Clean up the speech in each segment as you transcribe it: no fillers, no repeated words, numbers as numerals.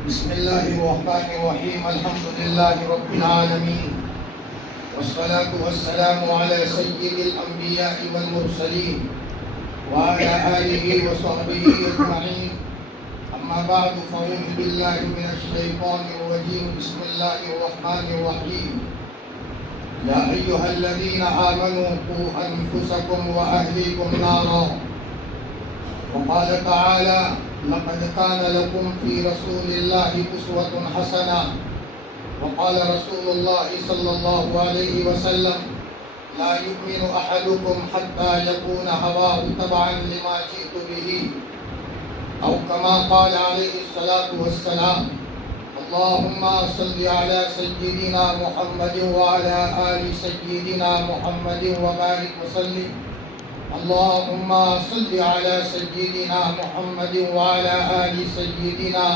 بسم الله الرحمن الرحيم. الحمد لله رب العالمين، والصلاة والسلام على سيد الأنبياء والمرسلين وعلى آله وصحبه أجمعين. أما بعد، فأعوذ بالله من الشيطان الرجيم. بسم الله الرحمن الرحيم. يا أيها الذين آمنوا قوا أنفسكم وأهليكم نارا. وقال تعالى: لقد كان لكم في رسول الله أسوة حسنة. وقال رسول الله صلى الله عليه وسلم: لا يؤمن أحدكم حتى يكون هواه تبعا لما جئت به، أو كما قال عليه الصلاة والسلام. اللهم صل على سيدنا محمد وعلى آل سيدنا محمد وبارك وسلم. اللهم صل على سيدنا محمد وعلى آل سيدنا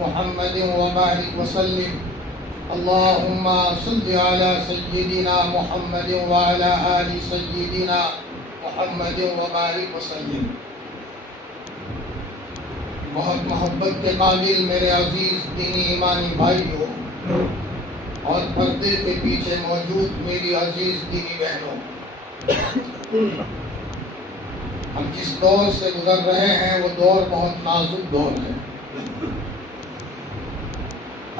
محمد وبارك وسلم. اللهم صل على سيدنا محمد وعلى آل سيدنا محمد وبارك وسلم. بہت محبت کے قابل میرے عزیز دینی ایمانی بھائیوں اور پردے کے پیچھے موجود میری عزیز دینی بہنوں، ہم جس دور سے گزر رہے ہیں وہ دور بہت نازک دور ہے.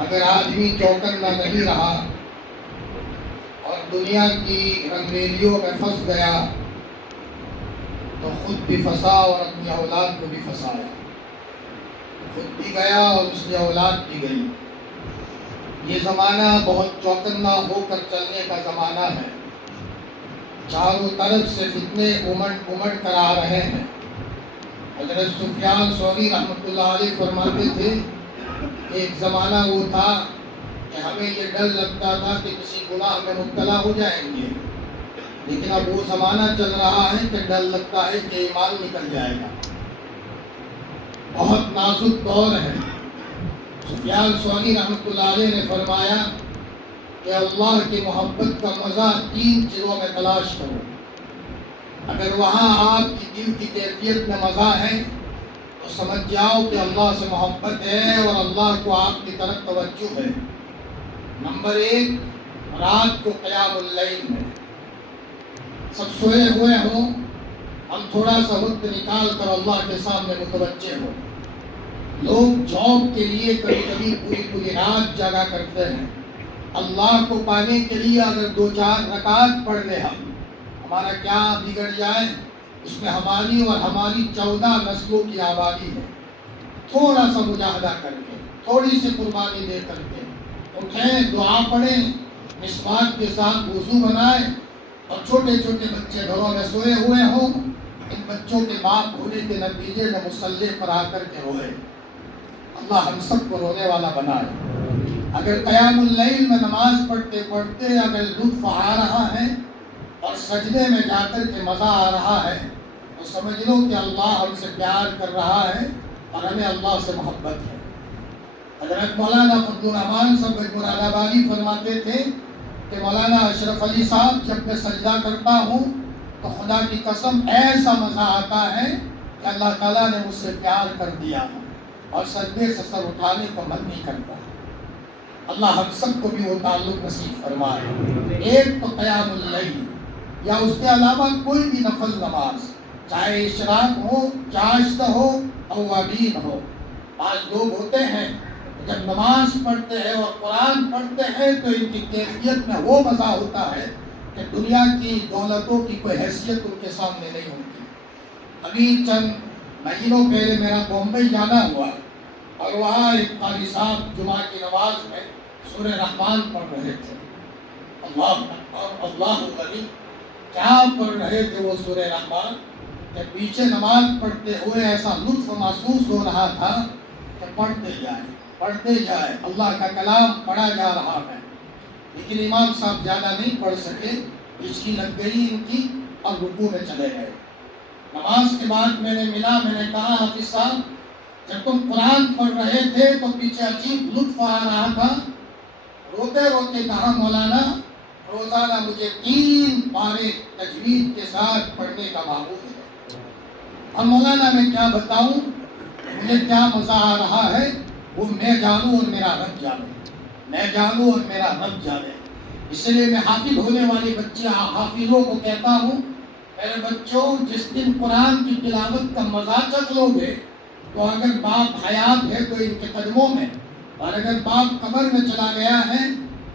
اگر آدمی چوکنا نہیں رہا اور دنیا کی رنگریلیوں میں پھنس گیا تو خود بھی پھنسا اور اپنی اولاد کو بھی پھنسایا. خود بھی گیا اور اس کی اولاد بھی گئی. یہ زمانہ بہت چوکنا ہو کر چلنے کا زمانہ ہے. چاروں طرف سے فتنے امڑ کر آ رہے ہیں. حضرت سفیان ثوری رحمۃ اللہ علیہ فرماتے تھے کہ ایک زمانہ وہ تھا کہ ہمیں یہ ڈر لگتا تھا کہ کسی گناہ میں مبتلا ہو جائیں گے، لیکن اب وہ زمانہ چل رہا ہے کہ ڈر لگتا ہے کہ ایمان نکل جائے گا. بہت نازک دور ہے. سفیان ثوری رحمۃ اللہ علیہ نے فرمایا کہ اللہ کی محبت کا مزہ 3 چیزوں میں تلاش کرو. اگر وہاں آپ کی دل کی کیفیت میں مزہ ہے تو سمجھ جاؤ کہ اللہ سے محبت ہے اور اللہ کو آپ کی طرف توجہ ہے. نمبر 1، رات کو قیام اللیل میں سب سوئے ہوئے ہوں، ہم تھوڑا سا وقت نکال کر اللہ کے سامنے متوجہ ہو. لوگ جاب کے لیے کبھی کبھی پوری رات جاگا کرتے ہیں. اللہ کو پانے کے لیے اگر 2-4 رکعت پڑھ لے ہمارا کیا بگڑ جائے. اس میں ہماری اور ہماری 14 نسلوں کی آبادی ہے. تھوڑا سا مجاہدہ کر کے، تھوڑی سی قربانی دے کر کے اٹھیں، دعا پڑھیں، مسواک کے ساتھ وضو بنائیں. اور چھوٹے چھوٹے بچے گھروں میں سوئے ہوئے ہوں، ان بچوں کے باپ ہونے کے نتیجے میں مصلی پر آ کر کے روئے. اللہ ہم سب کو رونے والا بنائے. اگر قیام اللیل میں نماز پڑھتے پڑھتے اگر لطف آ رہا ہے اور سجدے میں جا کر کے مزہ آ رہا ہے تو سمجھ لو کہ اللہ ہم سے پیار کر رہا ہے اور ہمیں اللہ سے محبت ہے. حضرت مولانا فضل الرحمان صاحب مراد آبادی فرماتے تھے کہ مولانا اشرف علی صاحب جب میں سجدہ کرتا ہوں تو خدا کی قسم ایسا مزہ آتا ہے کہ اللہ تعالیٰ نے مجھ سے پیار کر دیا اور سجدے سے سر اٹھانے کو من نہیں کرتا. اللہ ہم سب کو بھی وہ تعلق نصیب فرمائے. ایک تو قیام اللیل یا اس کے علاوہ کوئی بھی نفل نماز، چاہے اشراق ہو، چاشت ہو، اوابین ہو. 5 لوگ ہوتے ہیں جب نماز پڑھتے ہیں اور قرآن پڑھتے ہیں تو ان کی کیفیت میں وہ مزہ ہوتا ہے کہ دنیا کی دولتوں کی کوئی حیثیت ان کے سامنے نہیں ہوتی. ابھی چند مہینوں پہلے میرا بمبئی جانا ہوا اور وہاں ایک قاری صاحب جمعہ کی نماز میں سورہ رحمان پڑھ رہے تھے. اللہ اکبر، اللہ غنی، کیا پڑھ رہے تھے وہ سورہ رحمان کہ پیچھے نماز پڑھتے ہوئے ایسا لطف محسوس ہو رہا تھا کہ پڑھتے جائے. اللہ کا کلام پڑھا جا رہا ہے. لیکن امام صاحب زیادہ نہیں پڑھ سکے، ہچکی لگ گئی ان کی اور رکوع میں چلے گئے. نماز کے بعد میں نے کہا حافظ صاحب جب تم قرآن پڑھ رہے تھے تو پیچھے عجیب لطف آ رہا تھا. روتے روتے کہا مولانا روزانہ مجھے 3 پارے تجوید کے ساتھ پڑھنے کا معمول ہے. اب مولانا میں کیا بتاؤں مجھے کیا مزہ آ رہا ہے وہ میں جانوں اور میرا رب جانے، میں جانوں اور میرا رب جانے۔ اس لیے میں حافظ ہونے والے بچے حافظوں کو کہتا ہوں، میرے بچوں جس دن قرآن کی تلاوت کا مزہ چکھ لو گے تو اگر باپ حیات ہے تو ان کے قدموں میں، اور اگر باپ قبر میں چلا گیا ہے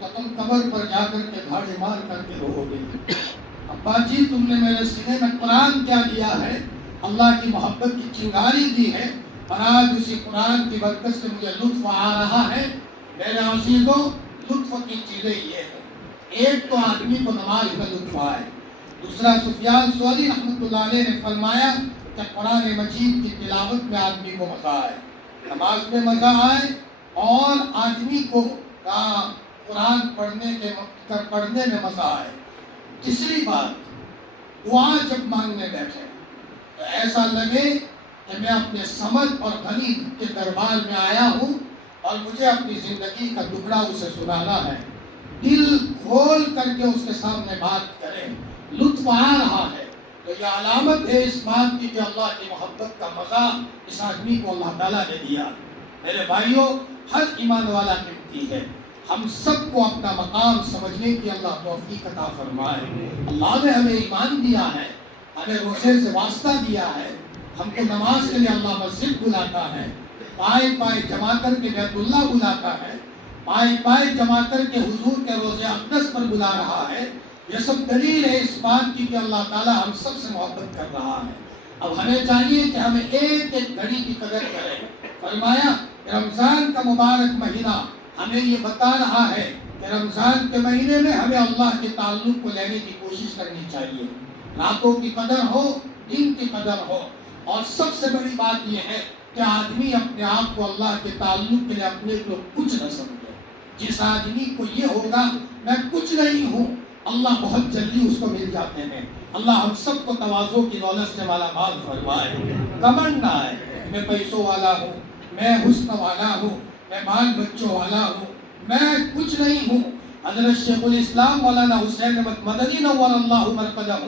تو تم قبر پر جا کر کے گھاڑی مار کر کے رو گے۔ ابا جی تم نے میرے سینے میں قرآن کیا دیا ہے، اللہ کی محبت کی چنگاری دی ہے، اور آج اسی قرآن کی برکت سے مجھے لطف آ رہا ہے۔ میرے عزیزوں، لطف کی چیزیں یہ ہیں، ایک تو آدمی کو نماز میں لطف آئے، دوسرا سفیان ثوری رحمۃ اللہ علیہ نے فرمایا کہ قرآن مجید کی تلاوت میں آدمی کو مزہ آئے، نماز میں مزہ آئے، اور آدمی کو قرآن پڑھنے میں مزہ آئے۔ تیسری بات، دعا جب مانگنے بیٹھے تو ایسا لگے کہ میں اپنے سمجھ اور غنی کے دربار میں آیا ہوں اور مجھے اپنی زندگی کا ٹکڑا اسے سنانا ہے، دل کھول کر کے اس کے سامنے بات کریں، لطف آ رہا ہے، تو یہ علامت ہے اس بات کی کہ اللہ کی محبت کا مزہ اس آدمی کو اللہ تعالیٰ نے دیا۔ میرے بھائیوں، ہر ایمان والا قیمتی ہے، ہم سب کو اپنا مقام سمجھنے کی اللہ توفیق عطا فرمائے۔ اللہ نے ہمیں ایمان دیا ہے، ہمیں روزے سے واسطہ دیا ہے، ہم کو نماز کے لیے اللہ مسجد بلاتا ہے، پائے پائے جما کر کے بیت اللہ بلاتا ہے، پائے پائے جما کر کے حضور کے روزے اقدس پر بلا رہا ہے۔ یہ سب دلیل ہے اس بات کی کہ اللہ تعالیٰ ہم سب سے محبت کر رہا ہے۔ اب ہمیں چاہیے کہ ہمیں ایک ایک گھڑی کی قدر کریں۔ فرمایا رمضان کا مبارک مہینہ ہمیں یہ بتا رہا ہے کہ رمضان کے مہینے میں ہمیں اللہ کے تعلق کو لینے کی کوشش کرنی چاہیے، راتوں کی قدر ہو، دن کی قدر ہو، اور سب سے بڑی بات یہ ہے کہ آدمی اپنے آپ کو اللہ کے تعلق کے لیے اپنے کو کچھ نہ سمجھے۔ جس آدمی کو یہ ہوگا میں کچھ نہیں ہوں، اللہ بہت جلدی اس کو مل جاتے ہیں۔ اللہ ہم سب کو تواضع کی دولت سے مالا مال فرمائے، کمنڈ نہ آئے میں پیسوں والا ہوں، میں حسن والا ہوں، میں بال بچوں والا ہوں، میں کچھ نہیں ہوں۔ حضرت شیخ الاسلام مولانا حسین احمد مدنی نور اللہ مرقدہ،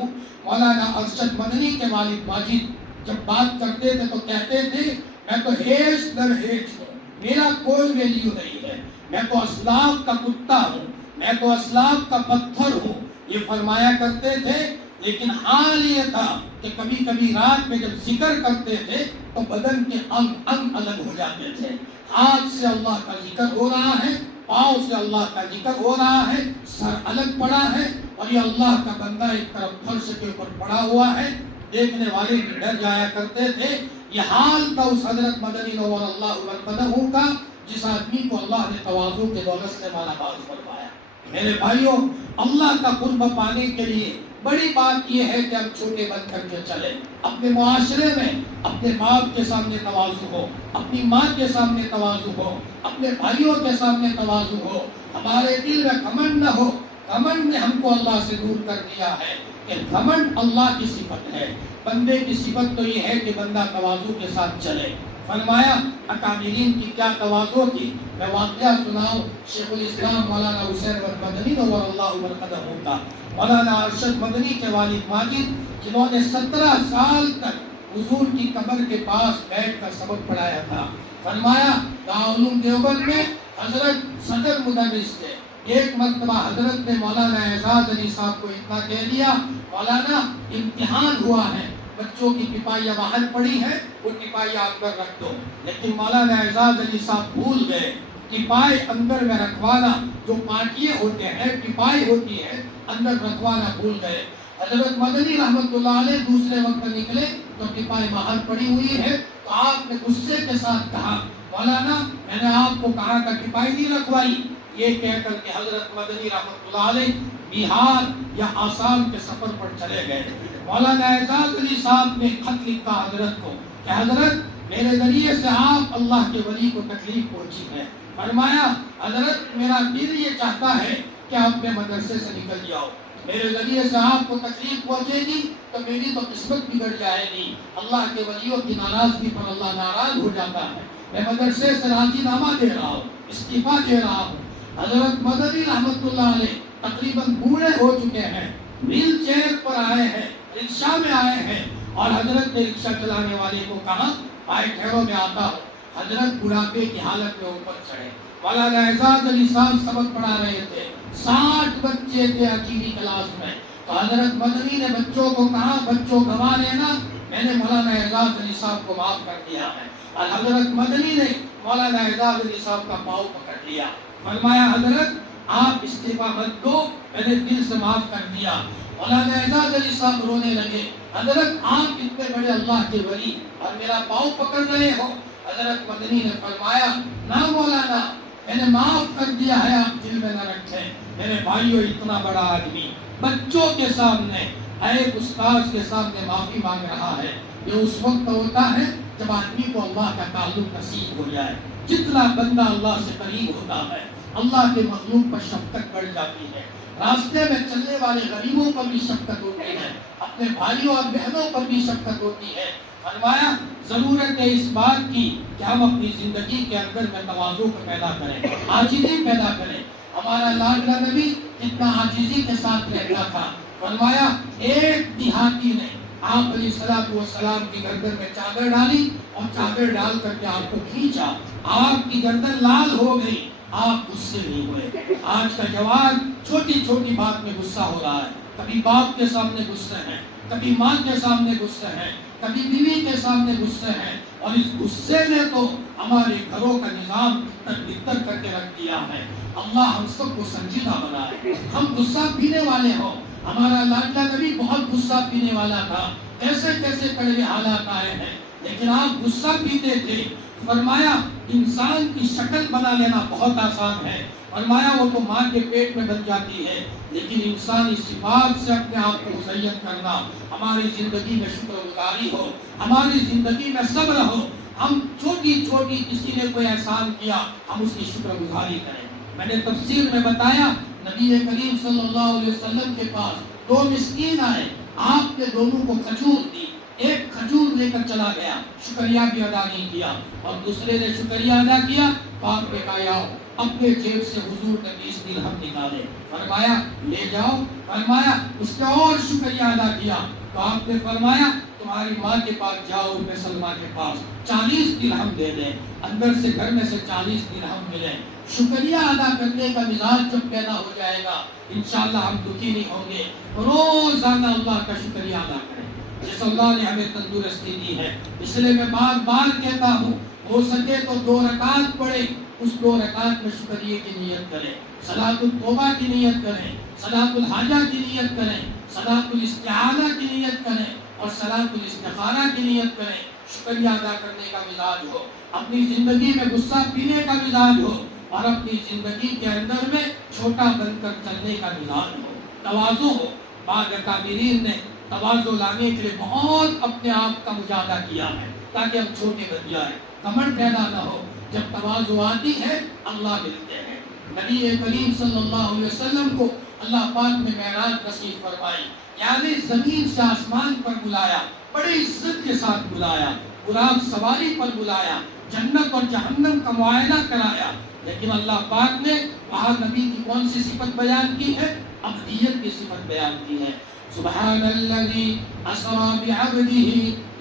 مولانا ارشد مدنی کے والد ماجد جب بات کرتے تھے تو کہتے تھے میں تو ہیچ در ہیچ ہوں، میرا کوئی ویلیو نہیں ہے، میں تو اسلاف کا کتا ہوں، میں تو اسلاف کا پتھر ہوں، یہ فرمایا کرتے تھے۔ لیکن حال یہ تھا کہ کبھی کبھی رات میں جب ذکر کرتے تھے تو بدن کے انگ الگ ہو جاتے تھے، ہاتھ سے اللہ کا ذکر ہو رہا ہے، پاؤں سے اللہ کا ذکر ہو رہا ہے، سر الگ پڑا ہے، اور یہ اللہ کا بندہ ایک طرف فرش کے اوپر پڑا ہوا ہے، دیکھنے والے بھی ڈر جایا کرتے تھے۔ یہ حال تھا اس حضرت مدنی نور اللہ مرقدہ کا، جس آدمی کو اللہ نے تواضع کے دولت سے مالا مال فرمایا۔ میرے بھائیوں، اللہ کا قرب پانے کے لیے بڑی بات یہ ہے کہ ہم چھوٹے بن کر کے چلیں، اپنے معاشرے میں اپنے باپ کے سامنے تواضع ہو، اپنی ماں کے سامنے تواضع ہو، اپنے بھائیوں کے سامنے تواضع ہو، ہمارے دل میں گھمنڈ نہ ہو۔ گھمنڈ نے ہم کو اللہ سے دور کر دیا ہے کہ گھمنڈ اللہ کی صفت ہے، بندے کی صفت تو یہ ہے کہ بندہ تواضع کے ساتھ چلے۔ فرمایا اکابرین کی کیا تواضع کی، میں واقعہ سناؤں شیخ الاسلام مولانا حسین احمد مدنی نور اللہ مرقدہ کا، مولانا ارشد مدنی کے والد ماجد جنہوں نے 17 سال تک حضور کی قبر کے پاس بیٹھ کر سبق پڑھایا تھا۔ فرمایا دارالعلوم دیوبند میں حضرت صدر مدرس تھے، ایک مرتبہ حضرت نے مولانا اعزاز علی صاحب کو اتنا کہہ دیا، مولانا امتحان ہوا ہے، بچوں کی ٹپائیاں باہر پڑی ہیں، وہ ٹپائیاں اندر رکھ دو۔ لیکن مولانا اعزاز علی صاحب بھول گئے، ٹپائی اندر میں رکھوانا، جو پاٹیے ہوتے ہیں، ٹپائی ہوتی ہے، اندر رکھوانا بھول گئے۔ حضرت مدنی رحمت اللہ علیہ دوسرے وقت نکلے تو ٹپائی باہر پڑی ہوئی ہے، تو آپ نے غصے کے ساتھ کہا مولانا میں نے آپ کو کہا کہ ٹپائی نہیں رکھوائی۔ یہ کہہ کر کے حضرت مدنی رحمت اللہ علیہ بہار یا آسام کے سفر پر چلے گئے۔ مولانا اعزاز علی صاحب نے خط لکھا حضرت کو کہ حضرت میرے ذریعے سے آپ اللہ کے ولی کو تکلیف پہنچی ہے۔ فرمایا حضرت میرا دل یہ چاہتا ہے کہ آپ اپنے مدرسے سے نکل جاؤ، میرے ذریعے سے آپ کو تکلیف پہنچے گی تو میری تو قسمت بگڑ جائے گی، اللہ کے ولیوں کی ناراضگی پر اللہ ناراض ہو جاتا ہے، میں مدرسے سے راضی نامہ دے رہا ہوں، استعفیٰ دے رہا ہوں۔ حضرت مدنی رحمت اللہ علیہ تقریباً بوڑھے ہو چکے ہیں، ویل چیئر پر آئے ہیں، رکشہ میں آئے ہیں، اور حضرت نے رکشہ چلانے والے کو کہا بھائی ٹھہرو میں آتا ہوں۔ حضرت بڑھاپے کی حالت میں اوپر چڑھے. مولانا اعزاز علی صاحب سبق پڑھا رہے تھے, 60 بچے تھے اکیلی کلاس میں. تو حضرت مدنی نے بچوں کو کہا, بچوں گوا لینا, میں نے مولانا اعزاز علی صاحب کو معاف کر دیا ہے. اور حضرت مدنی نے مولانا اعزاز علی صاحب کا پاؤں پکڑ لیا, فرمایا حضرت آپ استعفا مت دو, میں نے دل سے معاف کر دیا. مولانا اعزاز علی صاحب رونے لگے, حضرت آپ اتنے بڑے اللہ کے ولی اور میرا پاؤں پکڑ رہے ہو. حضرت مدنی نے فرمایا نہ مولانا, میں نے معاف کر دیا ہے, آپ دل میں نہ رکھیں. میرے بھائیو, اتنا بڑا آدمی بچوں کے سامنے, ایک استاذ کے سامنے معافی مانگ رہا ہے. یہ اس وقت ہوتا ہے جب آدمی کو اللہ کا تعلق نصیب ہو جائے. جتنا بندہ اللہ سے قریب ہوتا ہے, اللہ کے مخلوق پر شفقت بڑھ جاتی ہے. راستے میں چلنے والے غریبوں پر بھی شفقت ہوتی ہے, اپنے بھائیوں اور بہنوں پر بھی شفقت ہوتی ہے. فرمایا ضرورت ہے اس بات کی کہ ہم اپنی زندگی کے اندر میں تواضع کو پیدا کریں, عاجزی پیدا کریں. ہمارا لاڈلا نبی کتنا عاجزی کے ساتھ رہتا تھا. فرمایا ایک دیہاتی نے آپ علیہ السلام کی گردن میں چادر ڈالی اور چادر ڈال کر کے آپ کو کھینچا, آپ کی گردن لال ہو گئی, آپ غصے نہیں ہوئے. آج کا جوان چھوٹی چھوٹی بات میں غصہ ہو رہا ہے. کبھی باپ کے سامنے غصے ہیں, کبھی ماں کے سامنے غصے ہیں, کبھی بیوی کے سامنے غصے ہیں, اور اس غصے نے تو ہمارے گھروں کا نظام بہتر کر کے رکھ دیا ہے. اللہ ہم سب کو سنجیدہ بنائے, ہم غصہ پینے والے ہوں. ہمارا لاڈلا نبی بہت غصہ پینے والا تھا, کیسے کیسے کڑوے حالات آئے ہیں, لیکن آپ غصہ پیتے تھے. فرمایا انسان کی شکل بنا لینا بہت آسان ہے, فرمایا وہ تو ماں کے پیٹ میں بن جاتی ہے, لیکن انسانی صفات سے اپنے آپ کو مزین کرنا. ہماری زندگی میں شکر گزاری ہو, ہماری زندگی میں صبر ہو. ہم چھوٹی چھوٹی کسی نے کوئی احسان کیا, ہم اس کی شکر گزاری کریں. میں نے تفسیر میں بتایا, نبی کریم صلی اللہ علیہ وسلم کے پاس 2 مسکین آئے, آپ نے دونوں کو کھجور دی. ایک کھجور لے کر چلا گیا, شکریہ بھی ادا نہیں کیا, اور دوسرے نے شکریہ ادا کیا تو آپ نے کہا اپنے جیب سے حضور کا 20 درہم نکالے. فرمایا لے جاؤ. فرمایا اس کا اور شکریہ ادا کیا تو آپ نے فرمایا تمہاری ماں کے پاس جاؤ, ام سلمہ کے پاس 40 درہم دے دیں, اندر سے گھر میں سے 40 درہم ملے. شکریہ ادا کرنے کا مزاج جب پیدا ہو جائے گا, انشاءاللہ ہم دکھی نہیں ہوں گے. روزانہ اللہ کا شکریہ ادا کریں. جس اللہ نے ہمیں تندرستی دی ہے, اس لیے میں بار بار کہتا ہوں, ہو سکے تو 2 رکعت پڑھیں, اس 2 رکعت میں شکریہ کی نیت کریں, صلاۃ التوبہ کی نیت کریں, صلاۃ الحاجہ کی نیت کریں, صلاۃ الاستعانہ کی نیت کریں, اور صلاۃ الاستخارہ کی نیت کریں. شکریہ ادا کرنے کا مزاج ہو, اپنی زندگی میں غصہ پینے کا مزاج ہو, اور اپنی زندگی کے اندر میں چھوٹا بن کر چلنے کا مزاج ہو, تواضع ہو. بعض اکابرین نے تواضع لانے کے لیے بہت اپنے آپ کا مجاہدہ کیا ہے تاکہ ہم چھوٹے بن جائیں, کمر پیدا نہ ہو. جب تواضع آتی ہے اللہ ملتے ہیں. نبی کریم صلی اللہ علیہ وسلم کو اللہ پاک نے معراج نصیب فرمائی, یعنی زمین سے آسمان پر بلایا, بڑی عزت کے ساتھ بلایا, براق سواری پر بلایا, جنت اور جہنم کا معائنہ کرایا. لیکن اللہ پاک نے وہاں نبی کی کون سی صفت بیان کی ہے؟ عبدیت کی صفت بیان کی ہے. سبحان الذی اسری بعبده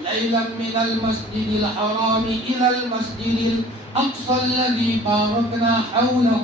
لیلا من المسجد الحرام الى المسجد الاقصى الذی بارکنا حولہ.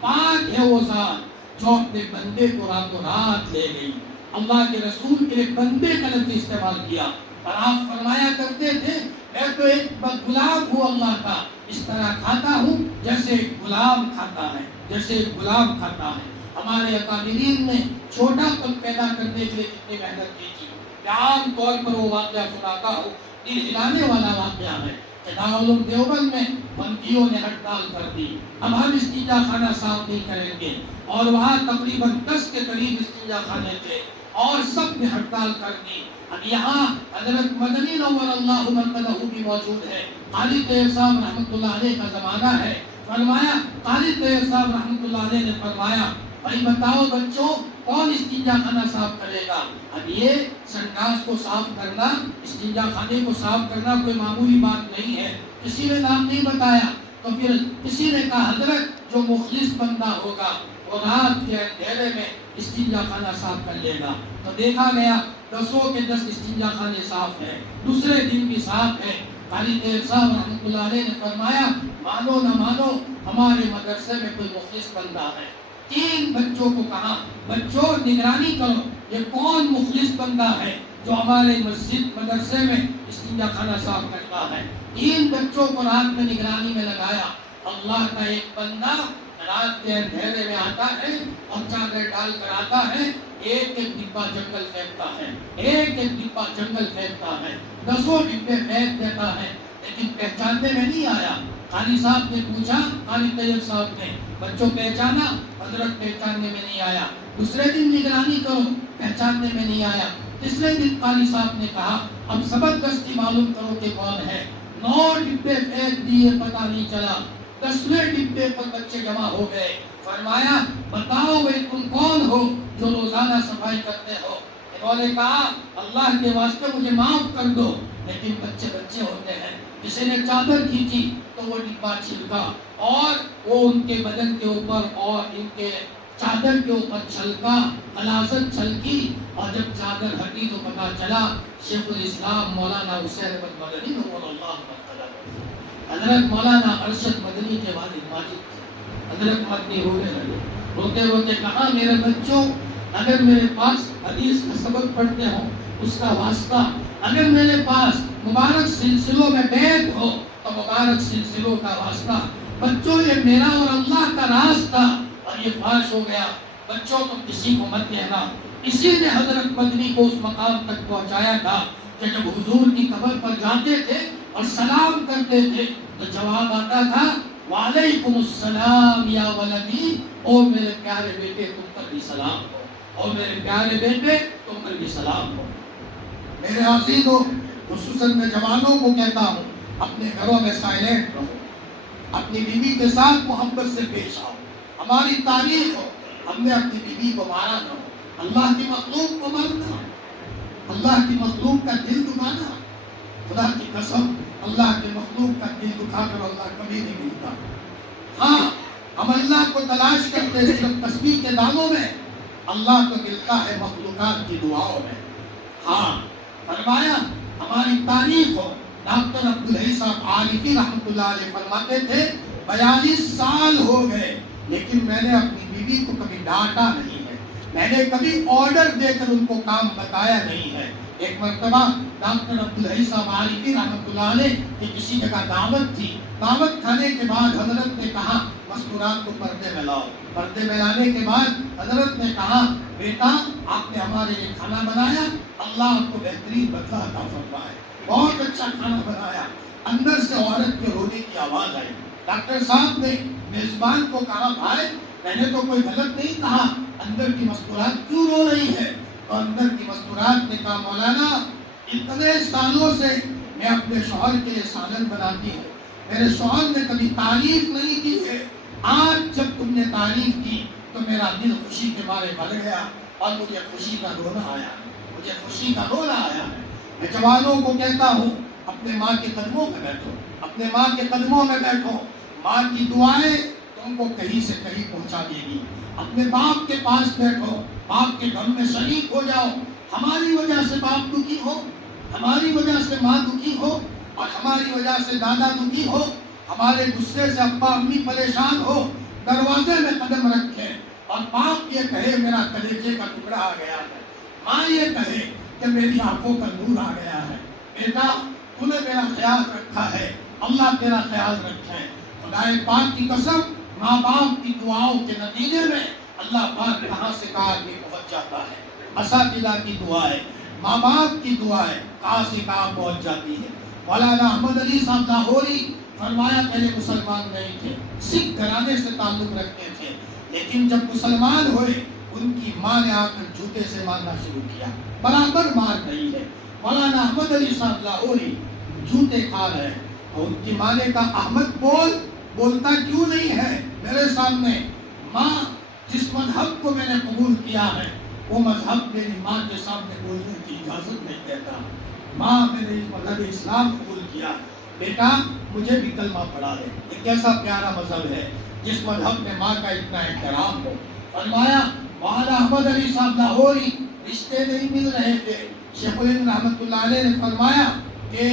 پاک ہے وہ ذات جو اپنے بندے کو راتوں رات لے گئی. اللہ کے رسول کے لیے بندے کا لفظ استعمال کیا, اور آپ فرمایا کرتے تھے میں تو ایک غلام ہوں اللہ کا, اس طرح کھاتا ہوں جیسے ایک غلام کھاتا ہے, جیسے ایک غلام کھاتا ہے. ہمارے اکابرین نے چھوٹا پن پیدا کرنے کے لیے کتنی محنت کی تھی. میں عام طور پر وہ واقعہ سناتا ہوں, دل ہلانے والا واقعہ ہے. دارالعلوم دیوبند میں بندیوں نے ہڑتال کر دی, اب ہم استنجا خانہ صاف نہیں کریں گے, اور وہاں تقریباً 10 کے قریب استنجا خانے تھے, اور سب نے ہڑتال کر دی. اب یہاں حضرت مدنی نور اللہ مرکزہ بھی موجود ہے. قاری طیب صاحب رحمۃ اللہ علیہ کا زمانہ ہے. فرمایا قاری طیب صاحب رحمۃ اللہ علیہ نے فرمایا بھائی بتاؤ بچوں کون استنجا خانہ صاف کرے گا؟ اب یہ سنڈاس کو صاف کرنا, استنجا خانے کو صاف کرنا کوئی معمولی بات نہیں ہے. کسی نے نام نہیں بتایا, تو پھر کسی نے کہا حضرت جو مخلص بندہ ہوگا وہ رات کے اندھیرے میں استنجا خانہ صاف کر لے گا. تو دیکھا گیا 10 کے 10 استنجا خانے صاف ہیں, دوسرے دن بھی صاف ہے. قاری طیب صاحب رحمۃ اللہ علیہ نے فرمایا مانو نہ مانو ہمارے مدرسے میں کوئی مخلص بندہ ہے. 3 بچوں کو کہا بچوں نگرانی کرو یہ کون مخلص بندہ ہے جو ہمارے مسجد مدرسے میں استنجا خانہ صاف کرتا ہے. 3 بچوں کو رات میں نگرانی میں لگایا. اللہ کا ایک بندہ رات کے اندھیرے میں آتا ہے اور چادر ڈال کر آتا ہے. ایک ڈبہ جنگل پھینکتا ہے, ایک ڈبہ جنگل پھینکتا ہے, 10 ڈبے پھینک دیتا ہے, لیکن پہچاننے میں نہیں آیا. قاری صاحب نے پوچھا, قاری طیب صاحب نے, بچوں پہچانا؟ حضرت پہچاننے میں نہیں آیا. دوسرے دن نگرانی کرو, پہچاننے میں نہیں آیا. تیسرے دن قاری صاحب نے کہا اب زبردستی معلوم کرو کہ کون ہے. 9 ڈبے پھینک دیے, پتہ نہیں چلا. 10ویں ڈبے پر بچے جمع ہو گئے. فرمایا بتاؤ بھائی تم کون ہو جو روزانہ صفائی کرتے ہو؟ انہوں نے کہا اللہ کے واسطے مجھے معاف کر دو. لیکن بچے بچے ہوتے ہیں. کسی نے چادر کھینچی تو وہ ڈبہ چھلکا اور وہ ان کے بدن کے اوپر اور ان کے چادر کے اوپر چھلکا, غلاظت چھلکی. اور جب چادر ہٹی تو پتا چلا شیخ الاسلام مولانا حسین احمد مدنی رحمہ اللہ تعالی, حضرت مولانا ارشد مدنی کے والد ماجد. حضرت مدنی رونے لگے, روتے روتے کہا میرے بچوں اگر میرے پاس حدیث کا سبق پڑھتے ہو اس کا واسطہ, اگر میرے پاس مبارک سلسلوں میں بیت ہو تو مبارک سلسلوں کا واسطہ. بچوں یہ میرا اور اللہ کا راز تھا اور یہ فاش ہو گیا. بچوں تو کسی کو مت کہنا. اسی نے حضرت مدنی کو اس مقام تک پہنچایا تھا کہ جب حضور کی قبر پر جاتے تھے اور سلام کرتے تھے تو جواب آتا تھا وعلیکم السلام یا ولدی, او میرے پیارے بیٹے تم پر بھی سلام ہو, او میرے پیارے بیٹے تم پر بھی سلام ہو. میرے عزیزوں, خصوصاً میں جوانوں کو کہتا ہوں اپنے گھروں میں سائلنٹ رہو, اپنی بیوی کے ساتھ محبت سے پیش آؤ. ہماری تاریخ ہو ہم نے اپنی بیوی کو مارا نہ ہو. اللہ کی مخلوق کو مارنا, اللہ کی مخلوق کا دل دکھانا, خدا کی قسم اللہ کے مخلوق کا دل دکھا کر اللہ کبھی نہیں ملتا. ہاں ہم اللہ کو تلاش کرتے ہیں صرف تسبیح کے دانوں میں, اللہ کو ملتا ہے مخلوقات کی دعاؤں میں. ہاں فرمایا ہماری تاریخ ہو. ڈاکٹر عبدالحی صاحب عارفی رحمۃ اللہ علیہ فرماتے تھے 42 سال ہو گئے لیکن میں نے اپنی بیوی کو کبھی ڈانٹا نہیں ہے, میں نے کبھی آرڈر دے کر ان کو کام بتایا نہیں ہے. ایک مرتبہ ڈاکٹر عبدالحی صاحب عارفی رحمۃ اللہ علیہ کی کسی جگہ دعوت تھی. دعوت کھانے کے بعد حضرت نے کہا مستورات کو پردے میں لاؤ. پردے میں لانے کے بعد حضرت نے کہا بیٹا آپ نے ہمارے لیے کھانا بنایا, اللہ آپ کو بہترین بدلہ عطا فرمائے, بہت اچھا کھانا بنایا. اندر سے عورت کے رونے کی آواز آئی. ڈاکٹر صاحب نے میزبان کو کہا بھائی میں نے تو کوئی غلط نہیں کہا, اندر کی مستورات کیوں رو رہی ہے؟ اور اندر کی مستورات نے کہا مولانا اتنے سالوں سے میں اپنے شوہر کے لیے سالن بناتی ہوں, میرے شوہر نے کبھی تعریف نہیں کی ہے, آج جب تم نے تعریف کی تو میرا دل خوشی کے مارے بھر گیا اور مجھے خوشی کا رونا آیا, مجھے خوشی کا رونا آیا ہے. میں جوانوں کو کہتا ہوں اپنے ماں کے قدموں میں بیٹھو, اپنے ماں کے قدموں میں بیٹھو. ماں کی دعائیں تم کو کہیں سے کہیں پہنچا دے گی. اپنے باپ کے پاس بیٹھو, باپ کے گھر میں شریک ہو جاؤ. ہماری وجہ سے باپ دکھی ہو, ہماری وجہ سے ماں دکھی ہو اور ہماری وجہ سے دادا دکھی ہو, ہمارے غصے سے ابا امی پریشان ہو, دروازے میں قدم رکھے اور باپ یہ کہے میرا کلیجے کا ٹکڑا آ گیا ہے, ماں یہ کہے کہ میری آنکھوں کا نور آ گیا ہے, بیٹا تو نے میرا خیال رکھا ہے, اللہ تیرا خیال رکھے. خدا پاک کی قسم ماں باپ کی دعاؤں کے نتیجے میں اللہ پاک کہاں سے کہاں بھی پہنچ جاتا ہے. اساتذہ کی دعائیں, ماں باپ کی دعائیں کہاں سے کہاں پہنچ جاتی ہے. مولانا احمد علی صاحب لاہوری فرمایا پہلے مسلمان نہیں تھے, سکھ گھرانے سے تعلق رکھتے تھے, لیکن جب مسلمان ہوئے ان کی ماں نے آ کر جوتے سے مارنا شروع کیا, برابر مار رہی ہے. مولانا احمد علی صاحب لاہوری جوتے کھا رہے ہیں اور ان کی ماں نے کہا احمد بولتا کیوں نہیں ہے میرے سامنے؟ ماں جس مذہب کو میں نے قبول کیا ہے وہ مذہب میری ماں کے سامنے بولنے کی اجازت نہیں دیتا. ماں میں نے مذہب اسلام قبول کیا, بیٹا مجھے بھی کلمہ پڑھا دے. یہ کیسا پیارا مذہب ہے جس مذہب میں ماں کا اتنا احترام ہو. فرمایا مولانا احمد علی صاحب لاہوری رشتے نہیں مل رہے تھے. شیخ الہند رحمۃ اللہ علیہ نے فرمایا کہ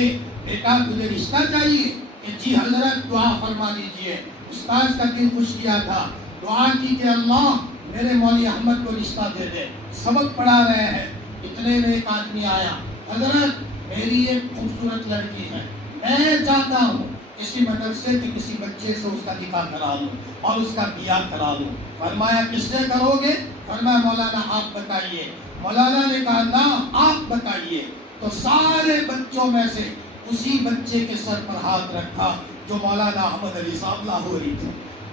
بیٹا تجھے رشتہ چاہیے؟ کہ جی حضرت دعا فرما دیجئے۔ استاذ کا دل خوش کیا تھا، دعا کی کہ اللہ میرے مولوی احمد کو رشتہ دے دے، سبق پڑھا رہے ہیں۔ اتنے میں ایک آدمی آیا، حضرت میری ایک خوبصورت لڑکی ہے، میں چاہتا ہوں کسی مدرسے کے کسی بچے سے اس کا نکاح کرا دوں اور اس کا بیاہ کرا دوں۔ فرمایا کس سے کرو گے؟ فرمایا مولانا آپ بتائیے۔ مولانا نے کہا نا آپ بتائیے۔ تو سارے بچوں میں سے اسی بچے کے سر پر ہاتھ رکھا جو مولانا احمد علی صاحب لاہوری تھے۔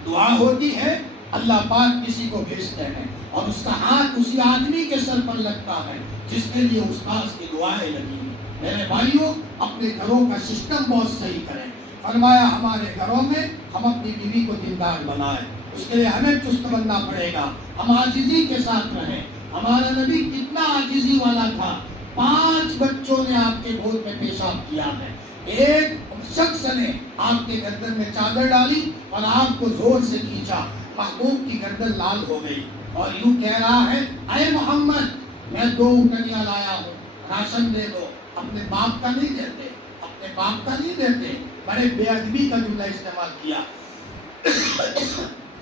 دعا ہوتی ہے، اللہ پاک کسی کو بھیجتے ہیں اور اس کا ہاتھ اسی آدمی کے سر پر لگتا ہے جس کے لیے استاذ کی دعائیں لگی ہیں۔ میرے بھائیوں، اپنے گھروں کا سسٹم بہت صحیح کریں۔ فرمایا ہمارے گھروں میں ہم اپنی بیوی کو دیندار بنائیں، اس کے لیے ہمیں چست بننا پڑے گا، ہم عاجزی کے ساتھ رہیں۔ ہمارا نبی کتنا عاجزی والا تھا، 5 بچوں نے آپ کے گود میں پیشاب کیا ہے، ایک شخص نے آپ کے گردن میں چادر ڈالی اور آپ کو زور سے کھینچا، محبوب کی گردن لال ہو گئی اور یوں کہہ رہا ہے اے محمد میں 2 اونٹنیاں لایا ہوں، راشن دے دو۔ اپنے باپ کا نہیں دیتے، اپنے باپ کا نہیں دیتے، بڑے بے ادبی کا جملہ استعمال کیا۔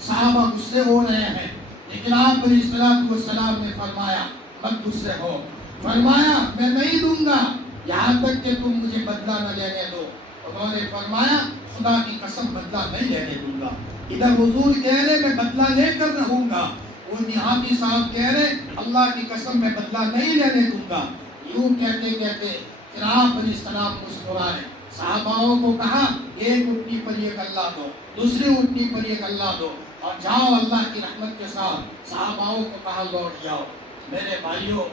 صحابہ غصے ہو رہے ہیں، لیکن آپ علیہ السلام نے فرمایا مت غصے ہو۔ فرمایا میں نہیں دوں گا یہاں تک کہ تم مجھے بدلہ نہ لینے دو۔ انہوں نے فرمایا خدا کی قسم بدلہ نہیں لینے دوں گا۔ ادھر حضور کہہ رہے میں بدلہ لے کر رہوں گا، وہ نہامی صاحب کہہ رہے اللہ کی قسم میں بدلہ نہیں لینے دوں گا۔ یوں کہتے کہتے پھر آپ علیہ السلام مسکرائے، صحاباؤں کو کہا ایک اونٹنی پر ایک اللہ دو، دوسری اونٹنی پر ایک اللہ دو اور جاؤ اللہ کی رحمت کے ساتھ۔ صحاباؤں کو کہا لوٹ جاؤ۔ میرے بھائیوں،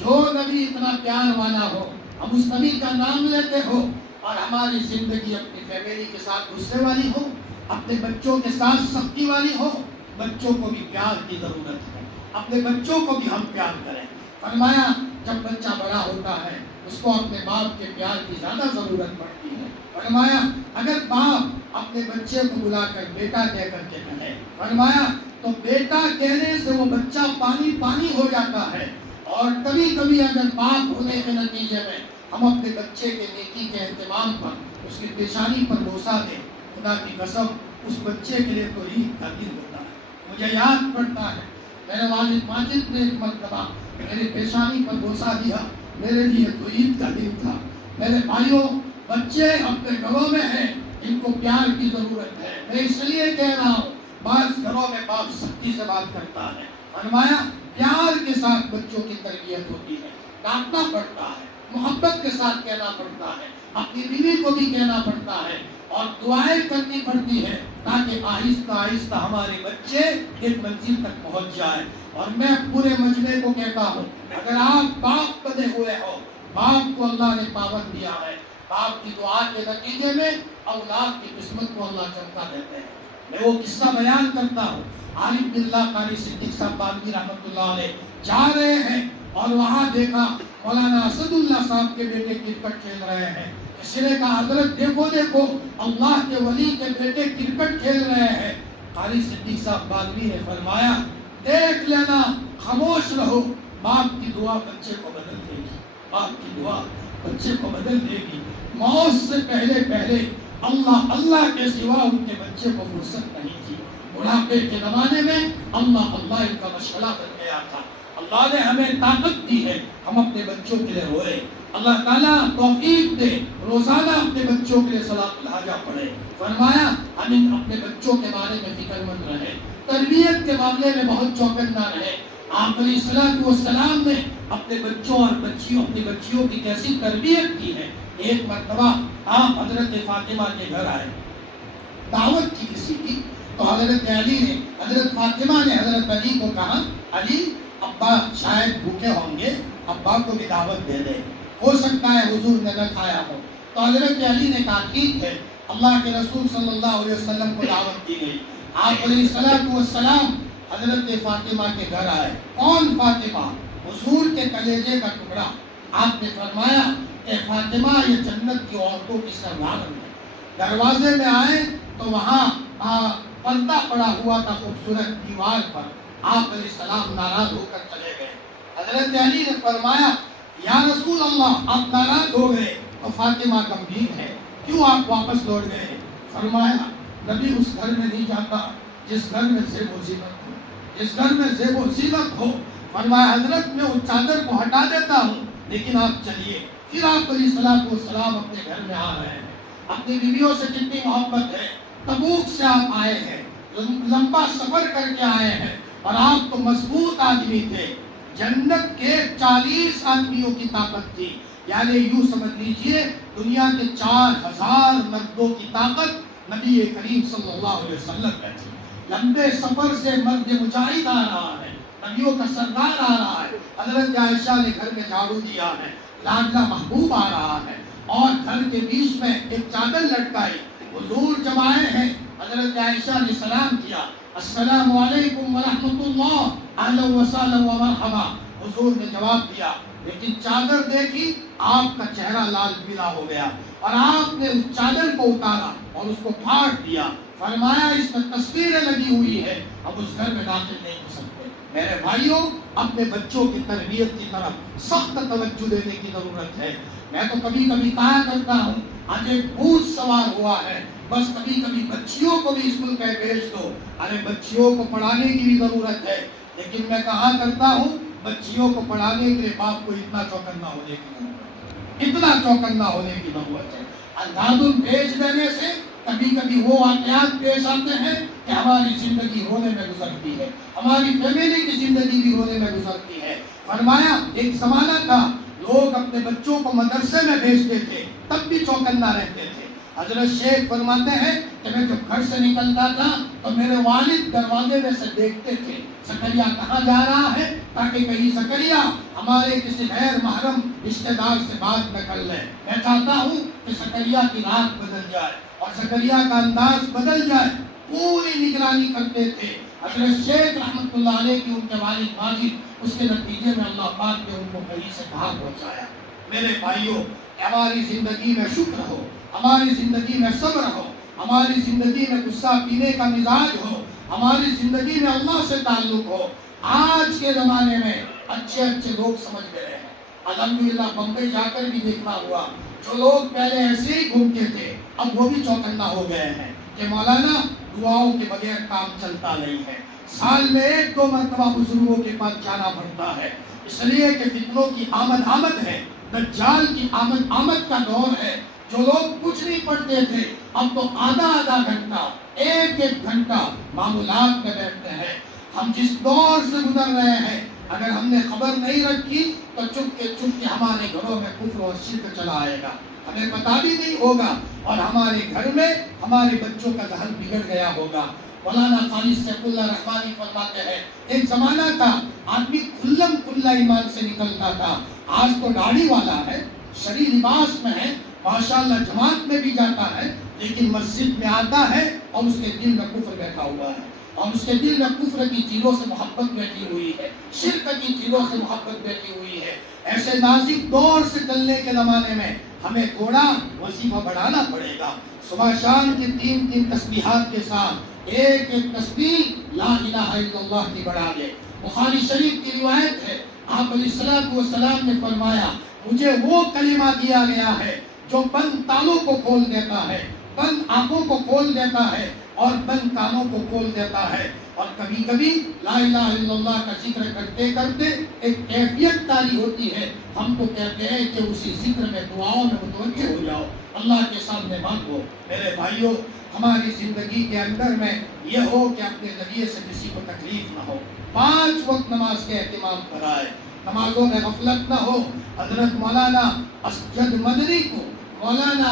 جو نبی اتنا پیار والا ہو، ہم اس نبی کا نام لیتے ہو اور ہماری زندگی اپنی فیملی کے ساتھ غصے والی ہو، اپنے بچوں کے ساتھ سختی والی ہو۔ بچوں کو بھی پیار کی ضرورت ہے، اپنے بچوں کو بھی ہم پیار کریں۔ فرمایا جب بچہ بڑا ہوتا ہے اس کو اپنے باپ کے پیار کی زیادہ ضرورت پڑتی ہے۔ فرمایا اگر باپ اپنے بچے کو بلا کر بیٹا کہہ کر کے کہے، فرمایا تو بیٹا کہنے سے وہ بچہ پانی پانی ہو جاتا ہے۔ اور کبھی کبھی اگر باپ ہونے کے نتیجے میں ہم اپنے بچے کے نیکی کے اہتمام پر اس کی پیشانی پر بوسہ دیں، خدا کی قسم اس بچے کے لیے تو عید کا دن ہوتا ہے۔ مجھے یاد پڑتا ہے میرے والد ماجد نے ایک مرتبہ میری پیشانی پر بوسہ دیا، میرے لیے تو عید کا دن تھا۔ میرے بھائیوں، بچے اپنے گھروں میں ہیں، ان کو پیار کی ضرورت ہے۔ میں اس لیے کہہ رہا ہوں بعض گھروں میں باپ سختی سے بات کرتا ہے، فرمایا پیار کے ساتھ بچوں کی تربیت ہوتی ہے، ڈانٹنا پڑتا ہے، محبت کے ساتھ کہنا پڑتا ہے، اپنی بیوی کو بھی کہنا پڑتا ہے اور دعائیں کرنی پڑتی ہے تاکہ آہستہ آہستہ ہمارے بچے ایک منزل تک پہنچ جائیں۔ اور میں پورے مجمع کو کہتا ہوں اگر آپ باپ بنے ہوئے ہو، باپ کو اللہ نے پابند دیا ہے، باپ کی دعا کے نتیجے میں اولاد کی قسمت کو اللہ چمکا دیتے ہیں۔ میں وہ قصہ بیان کرتا ہوں، عالم باللہ قاری صدیق صاحب باندی رحمۃ اللہ علیہ جا رہے ہیں اور وہاں دیکھا مولانا اسد اللہ صاحب کے بیٹے کرکٹ کھیل رہے ہیں۔ کسی نے کہا حضرت دیکھو دیکھو اللہ کے ولی کے بیٹے کرکٹ کھیل رہے ہیں۔ قاری صدیق صاحب باندی نے فرمایا دیکھ لینا، خاموش رہو، باپ کی دعا بچے کو بدل دے گی، باپ کی دعا بچے کو بدل دے گی۔ موت سے پہلے پہلے اللہ کے سوا ان کے بچے کو فرصت نہیں تھی۔ بڑھاپے کے زمانے میں اللہ ان کا مشغلہ بن گیا تھا۔ اللہ نے ہمیں طاقت دی ہے، ہم اپنے بچوں کے لیے روئے۔ اللہ تعالیٰ توفیق دے روزانہ اپنے بچوں کے لیے صلاۃ الحاجہ پڑھے۔ فرمایا ہم اپنے بچوں کے بارے میں فکر مند رہے، تربیت کے معاملے میں بہت چوکنا رہے۔ آپ علیہ السلام نے اپنے بچوں اور اپنی بچیوں کی کیسی تربیت کی ہے۔ ایک مرتبہ آپ حضرت فاطمہ کے گھر آئے، دعوت کی کسی کی، تو حضرت فاطمہ نے حضرت علی کو کہا علی ابا شاید بھوکے ہوں گے، ابا کو بھی دعوت دے دے، ہو سکتا ہے حضور نے نہ کھایا ہو۔ تو حضرت علی نے کہا ٹھیک ہے۔ اللہ کے رسول صلی اللہ علیہ وسلم کو دعوت دی گئی۔ آپ علیہ السلام حضرت فاطمہ کے گھر آئے۔ کون فاطمہ؟ حضور کے کلیجے کا ٹکڑا۔ آپ نے فرمایا کہ فاطمہ یہ جنت کی عورتوں کی سردارن ہے۔ دروازے میں آئے تو وہاں پردہ پڑا ہوا تھا خوبصورت دیوار پر۔ آپ علیہ السلام ناراض ہو کر چلے گئے۔ حضرت علی نے فرمایا یا رسول اللہ آپ ناراض ہو گئے، تو فاطمہ گمگین ہے، کیوں آپ واپس لوٹ گئے؟ فرمایا نبی اس گھر میں نہیں جاتا جس گھر میں زیب و زینت ہو، جس گھر میں زیب و زینت ہو۔ فرمایا حضرت میں اس چادر کو ہٹا دیتا ہوں، لیکن آپ چلیے۔ پھر آپ علیہ الصلوۃ والسلام اپنے گھر میں آ رہے ہیں، اپنی بیویوں سے کتنی محبت ہے۔ تبوک سے آپ آئے ہیں، لمبا سفر کر کے آئے ہیں، اور آپ تو مضبوط آدمی تھے، جنت کے 40 آدمیوں کی طاقت تھی، یعنی یوں سمجھ لیجئے دنیا کے 4000 مردوں کی طاقت نبی کریم صلی اللہ علیہ وسلم میں تھی۔ لمبے سفر سے مرد مجاہد آ رہا ہے، نبیوں کا سردار آ رہا ہے، حضرت عائشہ نے گھر میں جھاڑو دیا ہے، لاڈلا محبوب آ رہا ہے، اور گھر کے بیچ میں ایک چادر لٹکائی۔ حضور جب آئے ہیں، حضرت عائشہ نے سلام کیا، السلام علیکم ورحمۃ اللہ، اہلا وسہلا ومرحبا۔ حضور نے جواب دیا، لیکن چادر دیکھی، آپ کا چہرہ لال پیلا ہو گیا، اور آپ نے اس چادر کو اتارا اور اس کو پھاڑ دیا۔ فرمایا اس میں تصویریں لگی ہوئی ہے، اب اس گھر میں داخل نہیں ہو سکتے۔ میرے بھائیوں، اپنے بچوں کی تربیت کی طرف سخت توجہ دینے کی ضرورت ہے۔ میں تو کبھی کبھی کہا کرتا ہوں، آج ایک بھوت سوار ہوا ہے، بس کبھی کبھی بچیوں کو بھی اسکول میں بھیج دو۔ ارے بچیوں کو پڑھانے کی بھی ضرورت ہے، لیکن میں کہا کرتا ہوں بچیوں کو پڑھانے کے لیے باپ کو اتنا چوکنا ہونے کی ضرورت ہے، اتنا چوکنا ہونے کی ضرورت ہے۔ اندھادھن بھیج دینے سے کبھی کبھی وہ واقعات پیش آتے ہیں کہ ہماری زندگی رونے میں گزرتی ہے، ہماری فیملی کی زندگی بھی رونے میں گزرتی ہے۔ فرمایا ایک زمانہ تھا لوگ اپنے بچوں کو مدرسے میں بھیجتے تھے، تب بھی چوکنا رہتے تھے۔ حضرت شیخ فرماتے ہیں کہ میں جب گھر سے نکلتا تھا تو میرے والد دروازے میں سے دیکھتے تھے زکریا کہاں جا رہا ہے، تاکہ کہیں زکریا ہمارے کسی غیر محرم رشتہ دار سے بات نہ کر لے۔ میں چاہتا ہوں کہ زکریا کی رات بدل جائے اور زکریا کا انداز بدل جائے، پوری نگرانی کرتے تھے۔ حضرت شیخ رحمۃ اللہ علیہ کی ان کے والد ماجد، اس کے نتیجے میں اللہ پاک نے ان کو کہیں سے کہاں پہنچایا۔ میرے بھائیوں، ہماری زندگی میں شکر ہو، ہماری زندگی میں صبر ہو، ہماری زندگی میں غصہ پینے کا مزاج ہو، ہماری زندگی میں اللہ سے تعلق ہو۔ آج کے زمانے میں اچھے اچھے لوگ سمجھ گئے ہیں، الحمدللہ بمبئی جا کر بھی دیکھنا ہوا، جو لوگ پہلے ایسے ہی گھومتے تھے اب وہ بھی چوکنا ہو گئے ہیں کہ مولانا دعاؤں کے بغیر کام چلتا نہیں ہے، سال میں 1-2 مرتبہ بزرگوں کے پاس جانا پڑتا ہے، اس لیے کہ فتنوں کی آمد ہے، دجال کی آمد کا دور ہے۔ جو لوگ کچھ نہیں پڑھتے تھے اب تو آدھا گھنٹہ 1 گھنٹہ معمولات میں بیٹھتے ہیں۔ ہم جس دور سے گزر رہے ہیں، اگر ہم نے خبر نہیں رکھی تو چپ کے ہمارے گھروں میں کفر اور شرک چلا آئے گا، ہمیں پتہ بھی نہیں ہوگا، اور ہمارے گھر میں ہمارے بچوں کا ذہن بگڑ گیا ہوگا۔ مولانا خالد سیف اللہ رحمانی فرماتے ہیں، ایک زمانہ تھا آدمی کھلا ایمان سے نکلتا تھا، آج تو داڑھی والا ہے، شرعی لباس میں ہے، ماشاءاللہ جماعت میں بھی جاتا ہے، لیکن مسجد میں آتا ہے اور اس کے دل میں کفر بیٹھا ہوا ہے، اور اس کے دل میں کفر کی چیزوں سے محبت بیٹھی ہوئی ہے، شرک کی چیزوں سے محبت بیٹھی ہوئی ہے۔ ایسے نازک دور سے چلنے کے زمانے میں ہمیں تھوڑا وظیفہ بڑھانا پڑے گا۔ صبح شام کی 3 تسبیحات کے ساتھ ایک تسبیح لا الہ الا اللہ کی بڑھا دے۔ بخاری شریف کی روایت ہے، آپ علیہ الصلوۃ والسلام نے فرمایا، مجھے وہ کلمہ دیا گیا ہے جو بند تالوں کو کھول دیتا ہے، بند آنکھوں کو کھول دیتا ہے اور بند کانوں کو کھول دیتا ہے۔ اور کبھی کبھی لا الہ الا اللہ کا ذکر کرتے کرتے ایک کیفیت تاری ہوتی ہے، ہم تو کہتے ہیں کہ اسی ذکر میں دعاؤں میں متوجہ ہو جاؤ، اللہ کے سامنے مانگو۔ میرے بھائیوں، ہماری زندگی کے اندر میں یہ ہو کہ اپنے ذریعے سے کسی کو تکلیف نہ ہو، 5 وقت نماز کے اہتمام کرائے، نمازوں میں غفلت نہ ہو۔ حضرت مولانا اسجد مدنی کو مولانا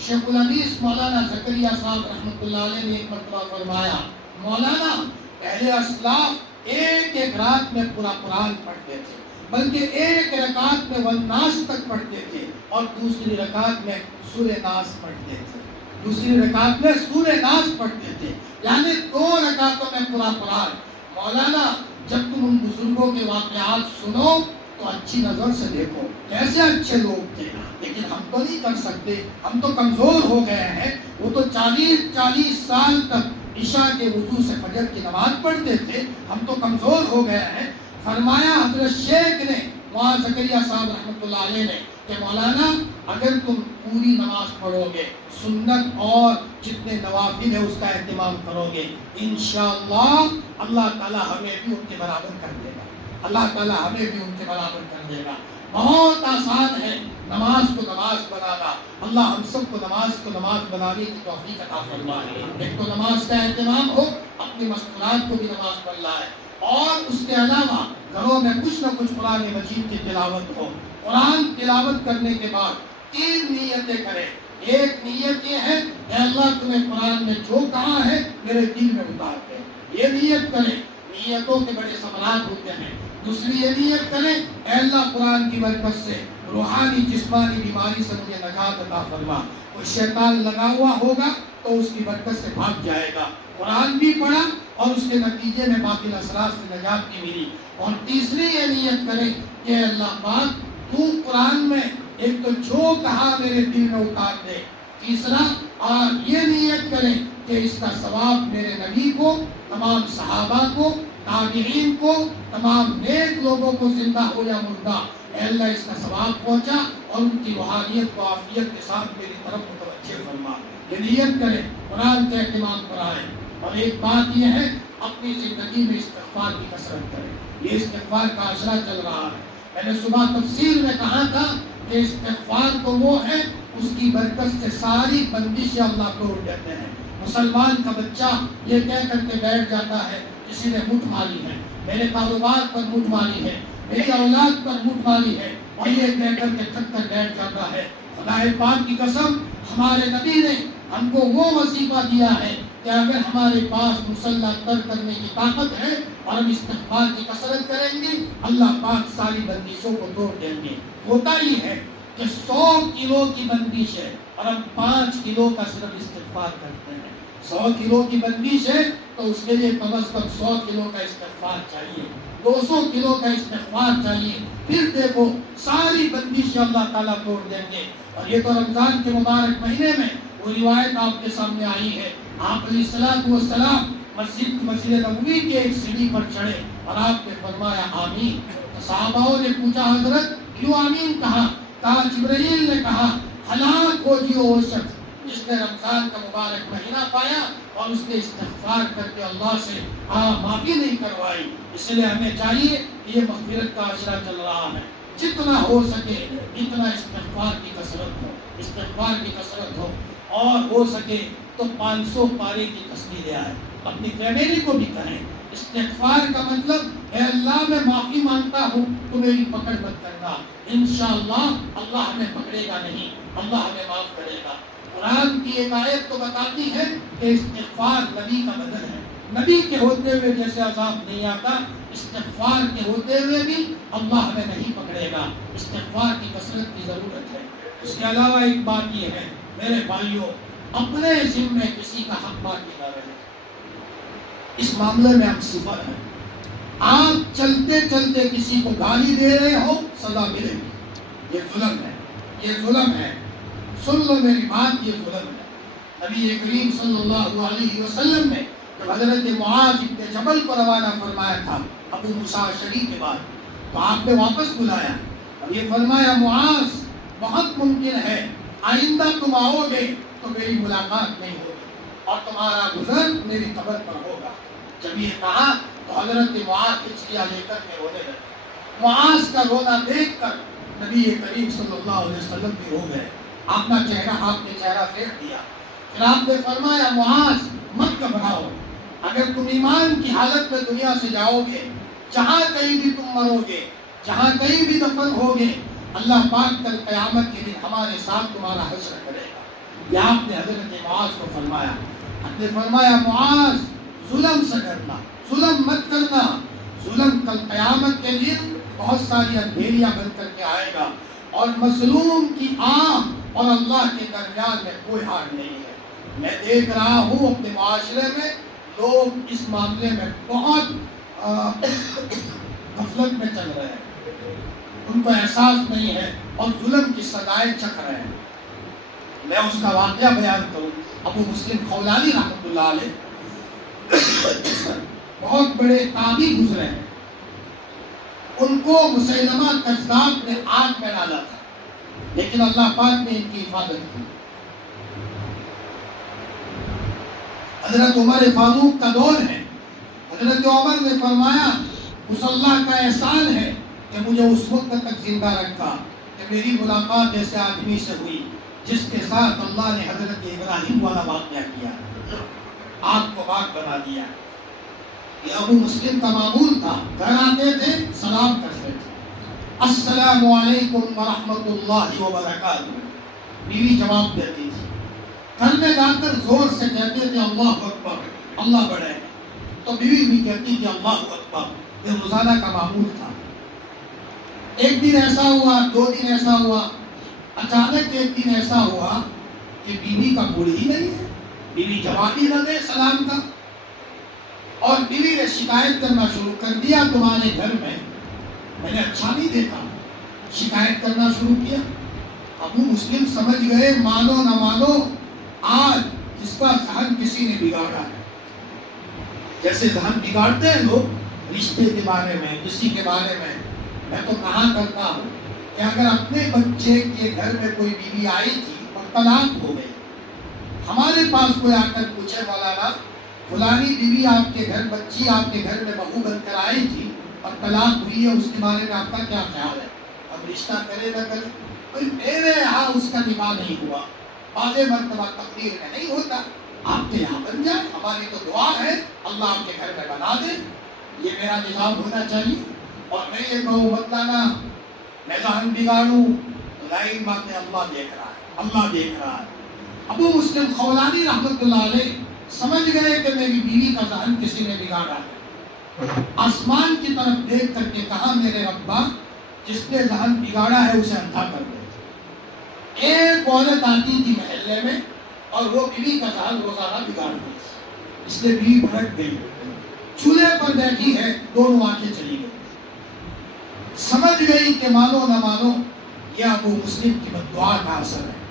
شیخ الحدیث مولانا زکریا صاحب رحمۃ اللہ علیہ نے ایک مرتبہ فرمایا، مولانا پہلے اسلاف ایک رات میں پورا قرآن پڑھتے تھے، بلکہ ایک رکعت میں والناس تک پڑھتے تھے، اور دوسری رکعت میں سورہ ناس پڑھتے تھے، دوسری رکعت میں سورہ ناس پڑھتے تھے، یعنی 2 رکعتوں میں پورا قرآن۔ مولانا جب تم ان بزرگوں کے واقعات سنو تو اچھی نظر سے دیکھو، کیسے اچھے لوگ تھے، لیکن ہم تو نہیں کر سکتے، ہم تو کمزور ہو گئے ہیں۔ وہ تو 40 سال تک عشاء کے وضو سے فجر کی نماز پڑھتے تھے، ہم تو کمزور ہو گئے ہیں۔ فرمایا حضرت شیخ نے وہاں زکریا صاحب رحمۃ اللہ علیہ نے کہ مولانا اگر تم پوری نماز پڑھو گے، سنت اور جتنے نوافل ہے اس کا اہتمام کرو گے، انشاءاللہ اللہ تعالیٰ ہمیں بھی ان کے برابر کر دے گا، اللہ تعالیٰ ہمیں بھی ان کے برابر کر دے گا۔ بہت آسان ہے نماز کو نماز بنانا، اللہ ہم سب کو نماز بنانے کی توفیق عطا فرمائے۔ ایک تو نماز کا اہتمام ہو، اپنی مشغولات کو بھی نماز پڑھ لائے، اور اس کے علاوہ گھروں میں کچھ نہ کچھ قرآن مجید کی تلاوت ہو۔ قرآن تلاوت کرنے کے بعد 3 نیتیں کریں۔ ایک نیت یہ ہے کہ اللہ تمہیں قرآن میں جو کہا ہے میرے دل میں اتار دے، یہ نیت کریں۔ نیتوں کے بڑے ثمرات ہوتے ہیں۔ دوسری یہ نیت کریں، اے اللہ قرآن کی برکت سے روحانی جسمانی بیماری سے مجھے نجات عطا فرما۔ کوئی شیطان لگا ہوا ہوگا تو اس کی برکت سے بھاگ جائے گا۔ قرآن بھی پڑھا اور اس کے نتیجے میں باطل اثرات سے نجات بھی ملی۔ اور تیسری یہ نیت کریں کہ اللہ پاک تو قرآن میں ایک تو جو کہا میرے دل میں اتار دے۔ تیسرا اور یہ نیت کریں کہ اس کا ثواب میرے نبی کو، تمام صحابہ کو، تابعین کو، تمام نیک لوگوں کو زندہ ہو یا مردہ، اے اللہ اس کا ثواب پہنچا اور ان کی روحانیت کو عافیت کے ساتھ میری طرف متوجہ فرما۔ یہ نیت کریں، قرآن کا اہتمام کرائیں۔ اور ایک بات یہ ہے، اپنی زندگی میں استغفار کی کثرت کریں۔ یہ استغفار کا عشرہ چل رہا ہے۔ میں نے صبح تفسیر میں کہا تھا کہ استغفار تو وہ ہے اس کی برکت سے ساری بندشیں اللہ توڑ دیتے ہیں۔ مسلمان کا بچہ یہ کہہ کر کے بیٹھ جاتا ہے کسی نے مٹھ ماری ہے، میرے کاروبار پر مٹھ ماری ہے، میری اولاد پر مٹھ ماری ہے، اور یہ کہہ کر کے تھک کر بیٹھ جاتا ہے۔ خدا پاک کی قسم، ہمارے نبی نے ہم کو وہ وظیفہ دیا ہے کہ اگر ہمارے پاس مسلح تر کرنے کی طاقت ہے اور ہم استغفار کی کثرت کریں گے، اللہ پاک ساری بندشوں کو توڑ دیں گے۔ ہوتا ہی ہے کہ 100 کلو کی بندش ہے اور ہم 5 کلو کا صرف استغفار کرتے ہیں۔ 100 کلو کی بندش ہے تو اس کے لیے کم از کم 100 کلو کا استغفار چاہیے، 200 کلو کا استغفار چاہیے۔ پھر دیکھو ساری بندشیں اللہ تعالیٰ توڑ دیں گے۔ اور یہ تو رمضان کے مبارک مہینے میں وہ روایت آپ کے سامنے آئی ہے، آپ علیہ السلام مسجد نبوی کے ایک سیڑھی پر چڑھے اور آپ نے فرمایا آمین۔ صحاباؤں نے پوچھا حضرت کیوں آمین کہا؟ کہا جبرائیل نے کہا ہلاک ہو جی وہ شخص جس نے رمضان کا مبارک مہینہ پایا اور اس نے استغفار کر کے اللہ سے معافی نہیں کروائی۔ اس لیے ہمیں چاہیے کہ یہ مغفرت کا عشرہ چل رہا ہے، جتنا ہو سکے اتنا استغفار کی کثرت ہو، استغفار کی کثرت ہو، اور ہو سکے تو 500 پارے کی تصویر لے آئے، اپنی فیملی کو بھی کہیں۔ استغفار کا مطلب اے اللہ میں معافی مانگتا ہوں تو میری پکڑ مت کرنا، انشاءاللہ اللہ ہمیں پکڑے گا نہیں، اللہ ہمیں معاف کرے گا۔ قرآن کی ایک آیت تو بتاتی ہے کہ استغفار نبی کا بدل ہے، نبی کے ہوتے ہوئے جیسے عذاب نہیں آتا، استغفار کے ہوتے ہوئے بھی اللہ ہمیں نہیں پکڑے گا۔ استغفار کی کثرت کی ضرورت ہے۔ اس کے علاوہ ایک بات یہ ہے میرے بھائیوں، اپنے ذمے کسی کا حق باقی نہ رہے، اس معاملے میں ہم صفر ہیں۔ آپ چلتے چلتے کسی کو گالی دے رہے ہو، سزا ملے گی، یہ ظلم ہے، یہ ظلم ہے۔ سن لو میری بات، یہ ظلم ہے۔ نبی کریم صلی اللہ علیہ وسلم نے جب حضرت معاذ ابن جبل کو روانہ فرمایا تھا ابو موسیٰ اشعری کے بعد، تو آپ نے واپس بلایا اور یہ فرمایا معاذ بہت ممکن ہے آئندہ تم آؤ گے تو میری ملاقات نہیں ہوگی اور تمہارا گزر میری قبر پر ہوگا۔ جب یہ کہا تو حضرت معاذ ہچکیاں لے کر کے رونے لگے۔ معاذ کا رونا دیکھ کر نبی کریم صلی اللہ علیہ وسلم بھی رو گئے۔ آپ نے چہرہ پھیر دیا، پھر آپ نے فرمایا معاذ مت گھبراؤ، اگر تم ایمان کی حالت میں دنیا سے جاؤ گے، جہاں کہیں بھی تم مرو گے، جہاں کہیں بھی دفن ہوگے، اللہ پاک کل قیامت کے دن ہمارے ساتھ تمہارا حشر کرے گا۔ یہ آپ نے حضرت معاذ کو فرمایا۔ آپ نے فرمایا معاذ ظلم سے ڈرنا، ظلم مت کرنا، ظلم کل قیامت کے دن بہت ساری اندھیریاں بن کر کے آئے گا، اور مظلوم کی آہ اور اللہ کے درمیان میں کوئی ہار نہیں ہے۔ میں دیکھ رہا ہوں اپنے معاشرے میں لوگ اس معاملے میں بہت غفلت میں چل رہے ہیں، ان کو احساس نہیں ہے اور ظلم کی سزائیں چکھ رہے ہیں۔ میں اس کا واقعہ بیان کروں، ابو مسلم خولانی رحمۃ اللہ علیہ بہت بڑے تابعی گزرے ہیں، ان کو مسیلمہ کذاب نے آگ میں ڈالا تھا، لیکن اللہ پاک نے ان کی حفاظت کی۔ حضرت عمر فاروق کا دور ہے، حضرت عمر نے فرمایا اس اللہ کا احسان ہے کہ مجھے اس وقت تک زندہ رکھا کہ میری ملاقات ایسے آدمی سے ہوئی جس کے ساتھ اللہ نے حضرت ابراہیم والا واقعہ کیا، آگ کو خاک بنا دیا۔ یہ ابو مسلم کا معمول تھا، گھر آتے تھے سلام کرتے تھے، السلام علیکم ورحمۃ اللہ وبرکاتہ، بیوی جواب دیتی تھی، گھر میں جا کر زور سے کہتے تھے اللہ اکبر، اللہ بڑے، تو بیوی بھی کہتی تھی اللہ اکبر۔ یہ روزانہ کا معمول تھا۔ ایک دن ایسا ہوا، 2 دن ایسا ہوا، اچانک ایک دن ایسا ہوا کہ بیوی کا موڈ ہی نہیں ہے، بیوی جواب ہی نہ دے سلام کا، اور بیوی نے شکایت کرنا شروع کر دیا تمہارے گھر میں نے اچھا نہیں دیکھا، شکایت کرنا شروع کیا۔ ابو مسلم سمجھ گئے مانو نہ مانو آج جس کا ذہن کسی نے بگاڑا ہے۔ جیسے ذہن بگاڑتے ہیں لوگ رشتے کے بارے میں، کسی کے بارے میں تو کہا کرتا ہوں کہ اگر اپنے بچے کے گھر میں کوئی بیوی آئی تھی اور طلاق ہو گئی، ہمارے پاس کوئی آ کر پوچھے مولانا فلانی بیوی آپ کے گھر، بچی آپ کے گھر میں بہو بن کر آئی تھی اور طلاق ہوئی ہے، اس کے بارے میں آپ کا کیا خیال ہے؟ اب رشتہ کرے نہ کرے؟ میرے یہاں اس کا نکاح نہیں ہوا، بعض مرتبہ تقریر میں نہیں ہوتا، آپ کے یہاں بن جائے، ہماری تو دعا ہے اللہ آپ کے گھر میں بنا دے، یہ میرا نظام ہونا چاہیے۔ اور میں یہ کہوں مطلع میں ذہن بگاڑوں، ظاہر بات ہے اللہ دیکھ رہا ہے، اللہ دیکھ رہا ہے۔ ابو مسلم خولانی رحمۃ اللہ علیہ سمجھ گئے کہ میری بیوی کا ذہن کسی نے بگاڑا ہے، آسمان کی طرف دیکھ کر کے کہا میرے ربا جس نے ذہن بگاڑا ہے اسے اندھا کر دے۔ ایک عورت آتی تھی محلے میں اور وہ بیوی کا ذہن روزانہ بگاڑ دی، اس لیے بیوی بھڑک گئی، چولہے پر بیٹھی ہے، دونوں آنکھیں چلی گئی، سمجھ گئی کہ مانو نہ مانو یہ ابو مسلم کی بددعا کا اثر ہے۔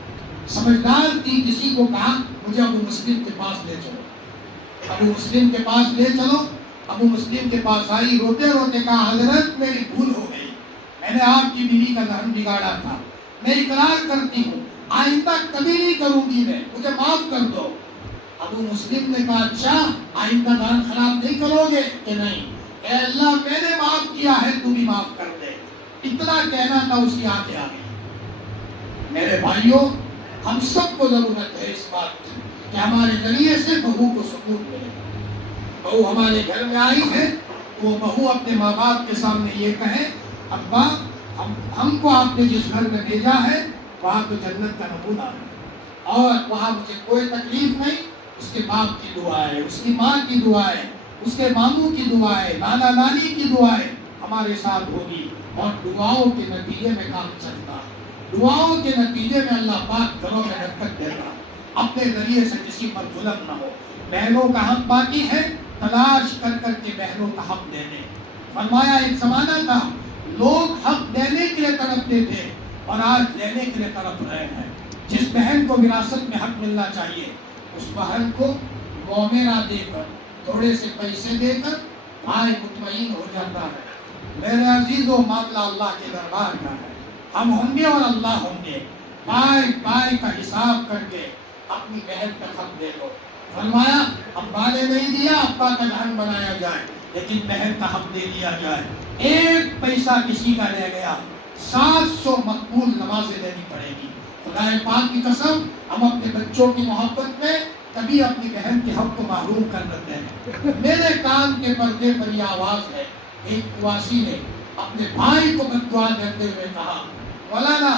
سمجھدار تھی، کسی کو کہا مجھے ابو مسلم کے پاس لے چلو، ابو مسلم کے پاس لے چلو۔ ابو مسلم کے پاس آئی، روتے روتے کہا حضرت میری بھول ہو گئی، میں نے آپ کی بیوی کا ذہن بگاڑا تھا، میں اقرار کرتی ہوں آئندہ کبھی نہیں کروں گی، میں مجھے معاف کر دو۔ ابو مسلم نے کہا اچھا آئندہ ذہن خراب نہیں کرو گے؟ کہ نہیں۔ اے اللہ میں نے معاف کیا ہے، تو بھی معاف کر دے۔ اتنا کہنا تھا، اس کی آنکھیں آ گئی۔ میرے بھائیوں ہم سب کو ضرورت ہے اس بات کی کہ ہمارے ذریعے سے بہو کو سکون ملے۔ بہو ہمارے گھر میں آئی ہے، وہ بہو اپنے ماں باپ کے سامنے یہ کہے ابا ہم کو آپ نے جس گھر میں بھیجا ہے وہاں تو جنت کا نمونہ ہے، اور وہاں مجھے کوئی تکلیف نہیں، اس کے باپ کی دعا ہے، اس کی ماں کی دعا ہے، اس کے ماموں کی دعا ہے، نانا نانی کی دعا ہے ہمارے ساتھ ہوگی، اور دعاؤں کے نتیجے میں کام چلتا ہے، دعاؤں کے نتیجے میں اللہ پاک گھروں میں برکت دیتا، اپنے ذریعے سے کسی پر ظلم نہ ہو۔ بہنوں کا حق باقی ہے، تلاش کر کر کے بہنوں کا حق دے دیں۔ فرمایا ایک زمانہ تھا لوگ حق دینے کے لیے تڑپتے تھے اور آج لینے کے لیے تڑپ رہے ہیں۔ جس بہن کو وراثت میں حق ملنا چاہیے اس بہن کو مومرہ دے کر، تھوڑے سے پیسے دے کر بھائی مطمئن ہو جاتا ہے۔ میرے عزیزوں معاملہ اللہ کے دربار کا ہے، ہم ہوں گے اور اللہ ہوں گے، پائے پائے کا حساب کر کے اپنی بہن کا حق دے دو۔ فرمایا ابا نے نہیں دیا ابا کا دھن بنایا جائے، لیکن بہن کا حق دے دیا جائے۔ ایک پیسہ کسی کا رہ گیا 700 مقبول نمازیں دینی پڑے گی۔ خدا پاک کی قسم ہم اپنے بچوں کی محبت میں کبھی اپنی بہن کے حق کو محروم کر دیتے ہیں۔ میرے کان کے پردے پر یہ آواز ہے، ایک پواسی نے اپنے بھائی کو بددعا دیتے ہوئے کہا مولانا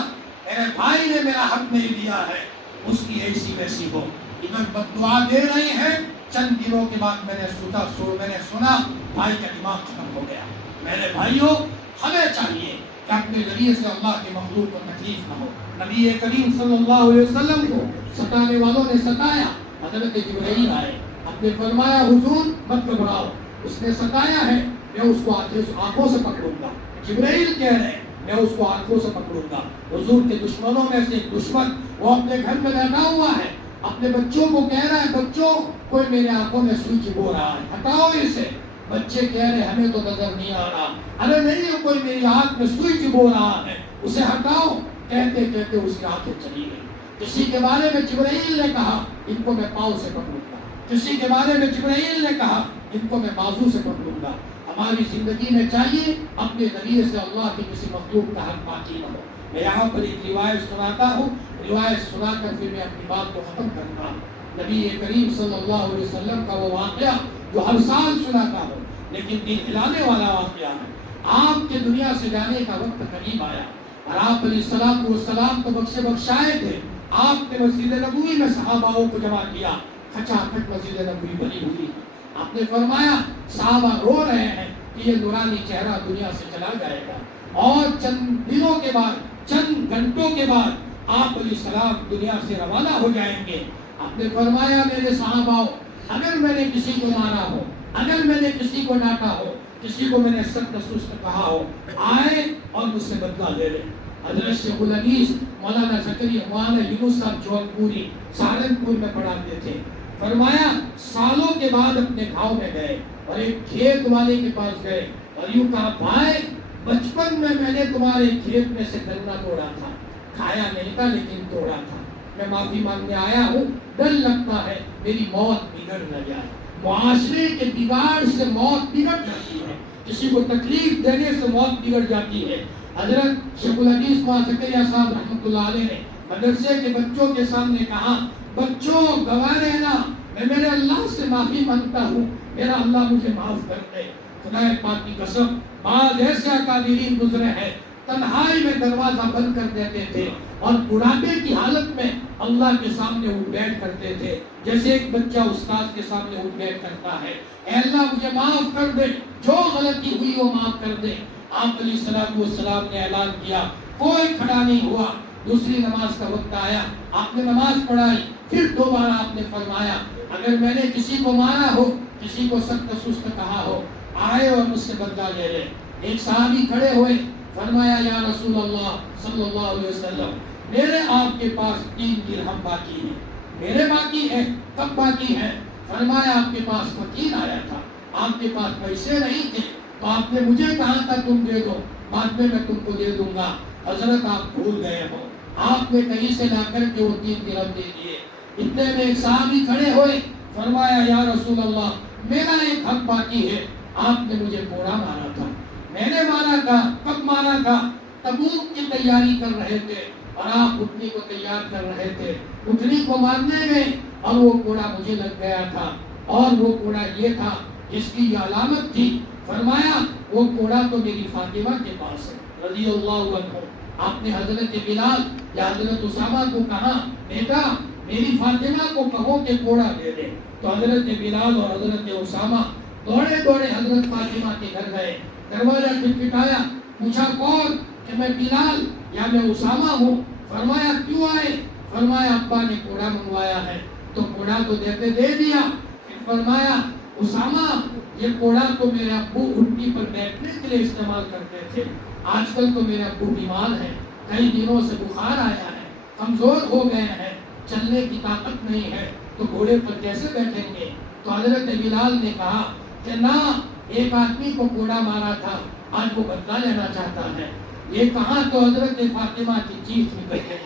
میرے بھائی نے میرا حق نہیں دیا ہے، اس کی ایسی ویسی ہو۔ ادھر بددعا دے رہے ہیں، چند دنوں کے بعد میں نے سنا بھائی کا دماغ ختم ہو گیا۔ میرے بھائیوں ہمیں چاہیے کہ اپنے ذریعے سے اللہ کے مخلوق کو تکلیف نہ ہو۔ نبی کریم صلی اللہ علیہ وسلم کو ستانے والوں نے ستایا، حضرت جبرائیل آئے، آپ نے فرمایا حضور مت گھبراؤ، اس نے ستایا ہے میں اس کو آنکھوں سے پکڑوں گا۔ جبرائیل کہہ رہے ہیں میں اس کو آنکھوں سے پکڑوں گا۔ حضور کے دشمنوں میں سے ایک دشمن وہ اپنے گھر میں بیٹھا ہوا ہے، اپنے بچوں کو کہہ رہا ہے بچوں کوئی میرے آنکھوں میں سوئی چبھو رہا ہے، ہٹاؤ اسے۔ بچے کہہ رہے ہیں ہمیں تو نظر نہیں آ رہا، ارے نہیں کوئی میری آنکھ میں سوئی چبھو رہا ہے، اسے ہٹاؤ۔ کہتے کہتے اس کی آنکھیں چلی گئی۔ کسی کے بارے میں جبرائیل نے کہا ان کو میں پاؤں سے پکڑوں گا، کسی کے بارے میں جبرائیل نے کہا ان کو میں بازو سے پکڑوں گا۔ ہماری زندگی میں چاہیے اپنے ذریعے سے اللہ کی کسی مخلوق کا حق باقی نہ ہو۔ میں یہاں پر ایک روایت سناتا ہوں، روایت سنا کر پھر میں اپنی بات کو ختم کرتا ہوں۔ نبی کریم صلی اللہ علیہ وسلم کا وہ واقعہ جو ہر سال سناتا ہوں لیکن دل ہلانے والا واقعہ ہے۔ آپ کے دنیا سے جانے کا وقت قریب آیا اور آپ علیہ السلام تو بخشے بخشائے تھے۔ آپ نے مسجد نبوی میں صحاباؤں کو جمع کیا، کھچا کھچ مسجد نبوی بنی ہوئی۔ آپ نے فرمایا صحابہ رو رہے ہیں کہ یہ نورانی چہرہ دنیا سے چلا جائے گا اور چند دنوں کے بعد، چند گھنٹوں کے بعد آپ علیہ السلام دنیا سے روانہ ہو جائیں گے۔ آپ نے فرمایا میرے صحابہ، اگر میں نے کسی کو مارا ہو، اگر میں نے کسی کو ڈانٹا ہو، کسی کو میں نے سخت سست کہا ہو، آئے اور مجھ سے بدلہ لے لے۔ حضرت شیخ الحدیث مولانا زکریا مولانا یونس صاحب جون پوری سہارنپور میں پڑھاتے تھے۔ فرمایا سالوں کے بعد اپنے گاؤں میں گئے اور ایک کھیت والے کے پاس گئے اور یوں کہا بھائی بچپن میں نے تمہارے کھیت میں سے گنا توڑا تھا، کھایا نہیں تھا لیکن توڑا تھا، میں معافی مانگنے آیا ہوں، ڈر لگتا ہے میری موت بگڑ نہ جائے۔ معاشرے کے بگاڑ سے موت بگڑ جاتی ہے، کسی کو تکلیف دینے سے موت بگڑ جاتی ہے۔ حضرت شیخ الحدیث مولانا زکریا صاحب رحمۃ اللہ علیہ نے مدرسے کے بچوں کے سامنے کہا بچوں گواہ رہنا، میں میرے اللہ سے معافی مانگتا ہوں، میرا اللہ مجھے معاف کر دے۔ خدا پاک کی قسم بعض ایسے اکابرین گزرے ہیں تنہائی میں دروازہ بند کر دیتے تھے اور بڑھاپے کی حالت میں اللہ کے سامنے اٹھ بیٹھ کرتے تھے، جیسے ایک بچہ استاد کے سامنے اٹھ بیٹھ کرتا ہے، اے اللہ مجھے معاف کر دے، جو غلطی ہوئی وہ معاف کر دے۔ آپ علیہ السلام نے اعلان کیا، کوئی کھڑا نہیں ہوا۔ دوسری نماز کا وقت آیا، آپ نے نماز پڑھائی، پھر دوبارہ آپ نے فرمایا اگر میں نے کسی کو مارا ہو، کسی کو سخت سست کہا ہو، آئے اور مجھ سے بدلہ لے لے۔ ایک صحابی کھڑے ہوئے، فرمایا یا رسول اللہ صلی اللہ علیہ وسلم میرے آپ کے پاس 3 درہم باقی ہیں، میرے باقی ہیں، کب باقی ہیں؟ فرمایا آپ کے پاس فقیر آیا تھا، آپ کے پاس پیسے نہیں تھے تو آپ نے مجھے کہا تھا تم دے دو، بعد میں تم کو دے دوں گا۔ حضرت آپ بھول گئے ہو، آپ نے کہیں سے لا کر کے وہ 3 درہم دے دیے۔ اتنے میں ایک صحابی کھڑے ہوئے، فرمایا یا رسول اللہ میرا ایک حق باقی ہے، آپ نے مجھے کوڑا مارا تھا، میں نے مارا تھا، کب مارا تھا؟ تبوک کی تیاری کر رہے تھے اور آپ اٹھنی کو تیار کر رہے تھے، اٹھنی کو مارنے میں اور وہ کوڑا مجھے لگ گیا تھا، اور وہ کوڑا یہ تھا جس کی یہ علامت تھی۔ فرمایا وہ کوڑا تو میری فاطمہ کے پاس ہے رضی اللہ عنہ۔ آپ نے حضرت بلال یا حضرت اسامہ کو کہا بیٹا میری فاطمہ کو کہو کہ کوڑا دے دے، تو حضرت بلال اور حضرت اسامہ دوڑے دوڑے حضرت فاطمہ کے گھر گئے، دروازہ کھٹکھٹایا، پوچھا کون؟ کہ میں بلال یا میں اسامہ ہوں۔ فرمایا کیوں آئے؟ فرمایا ابا نے کوڑا منگوایا ہے، تو کوڑا تو دیتے دے دیا۔ پھر فرمایا اسامہ یہ کوڑا تو میرے ابو اٹھنی پر بیٹھنے کے لیے استعمال کرتے تھے، آج کل تو میرے ابو بیمار ہیں، کئی دنوں سے بخار آیا ہے، کمزور ہو گئے ہیں، چلنے کی طاقت نہیں ہے، تو گھوڑے پر کیسے بیٹھیں گے؟ تو حضرت بلال نے کہا کہ نہ، ایک آدمی کو کوڑا مارا تھا، آج وہ بدلہ لینا چاہتا ہے۔ یہ کہاں تو حضرت فاطمہ کی چیخ نکل گئی،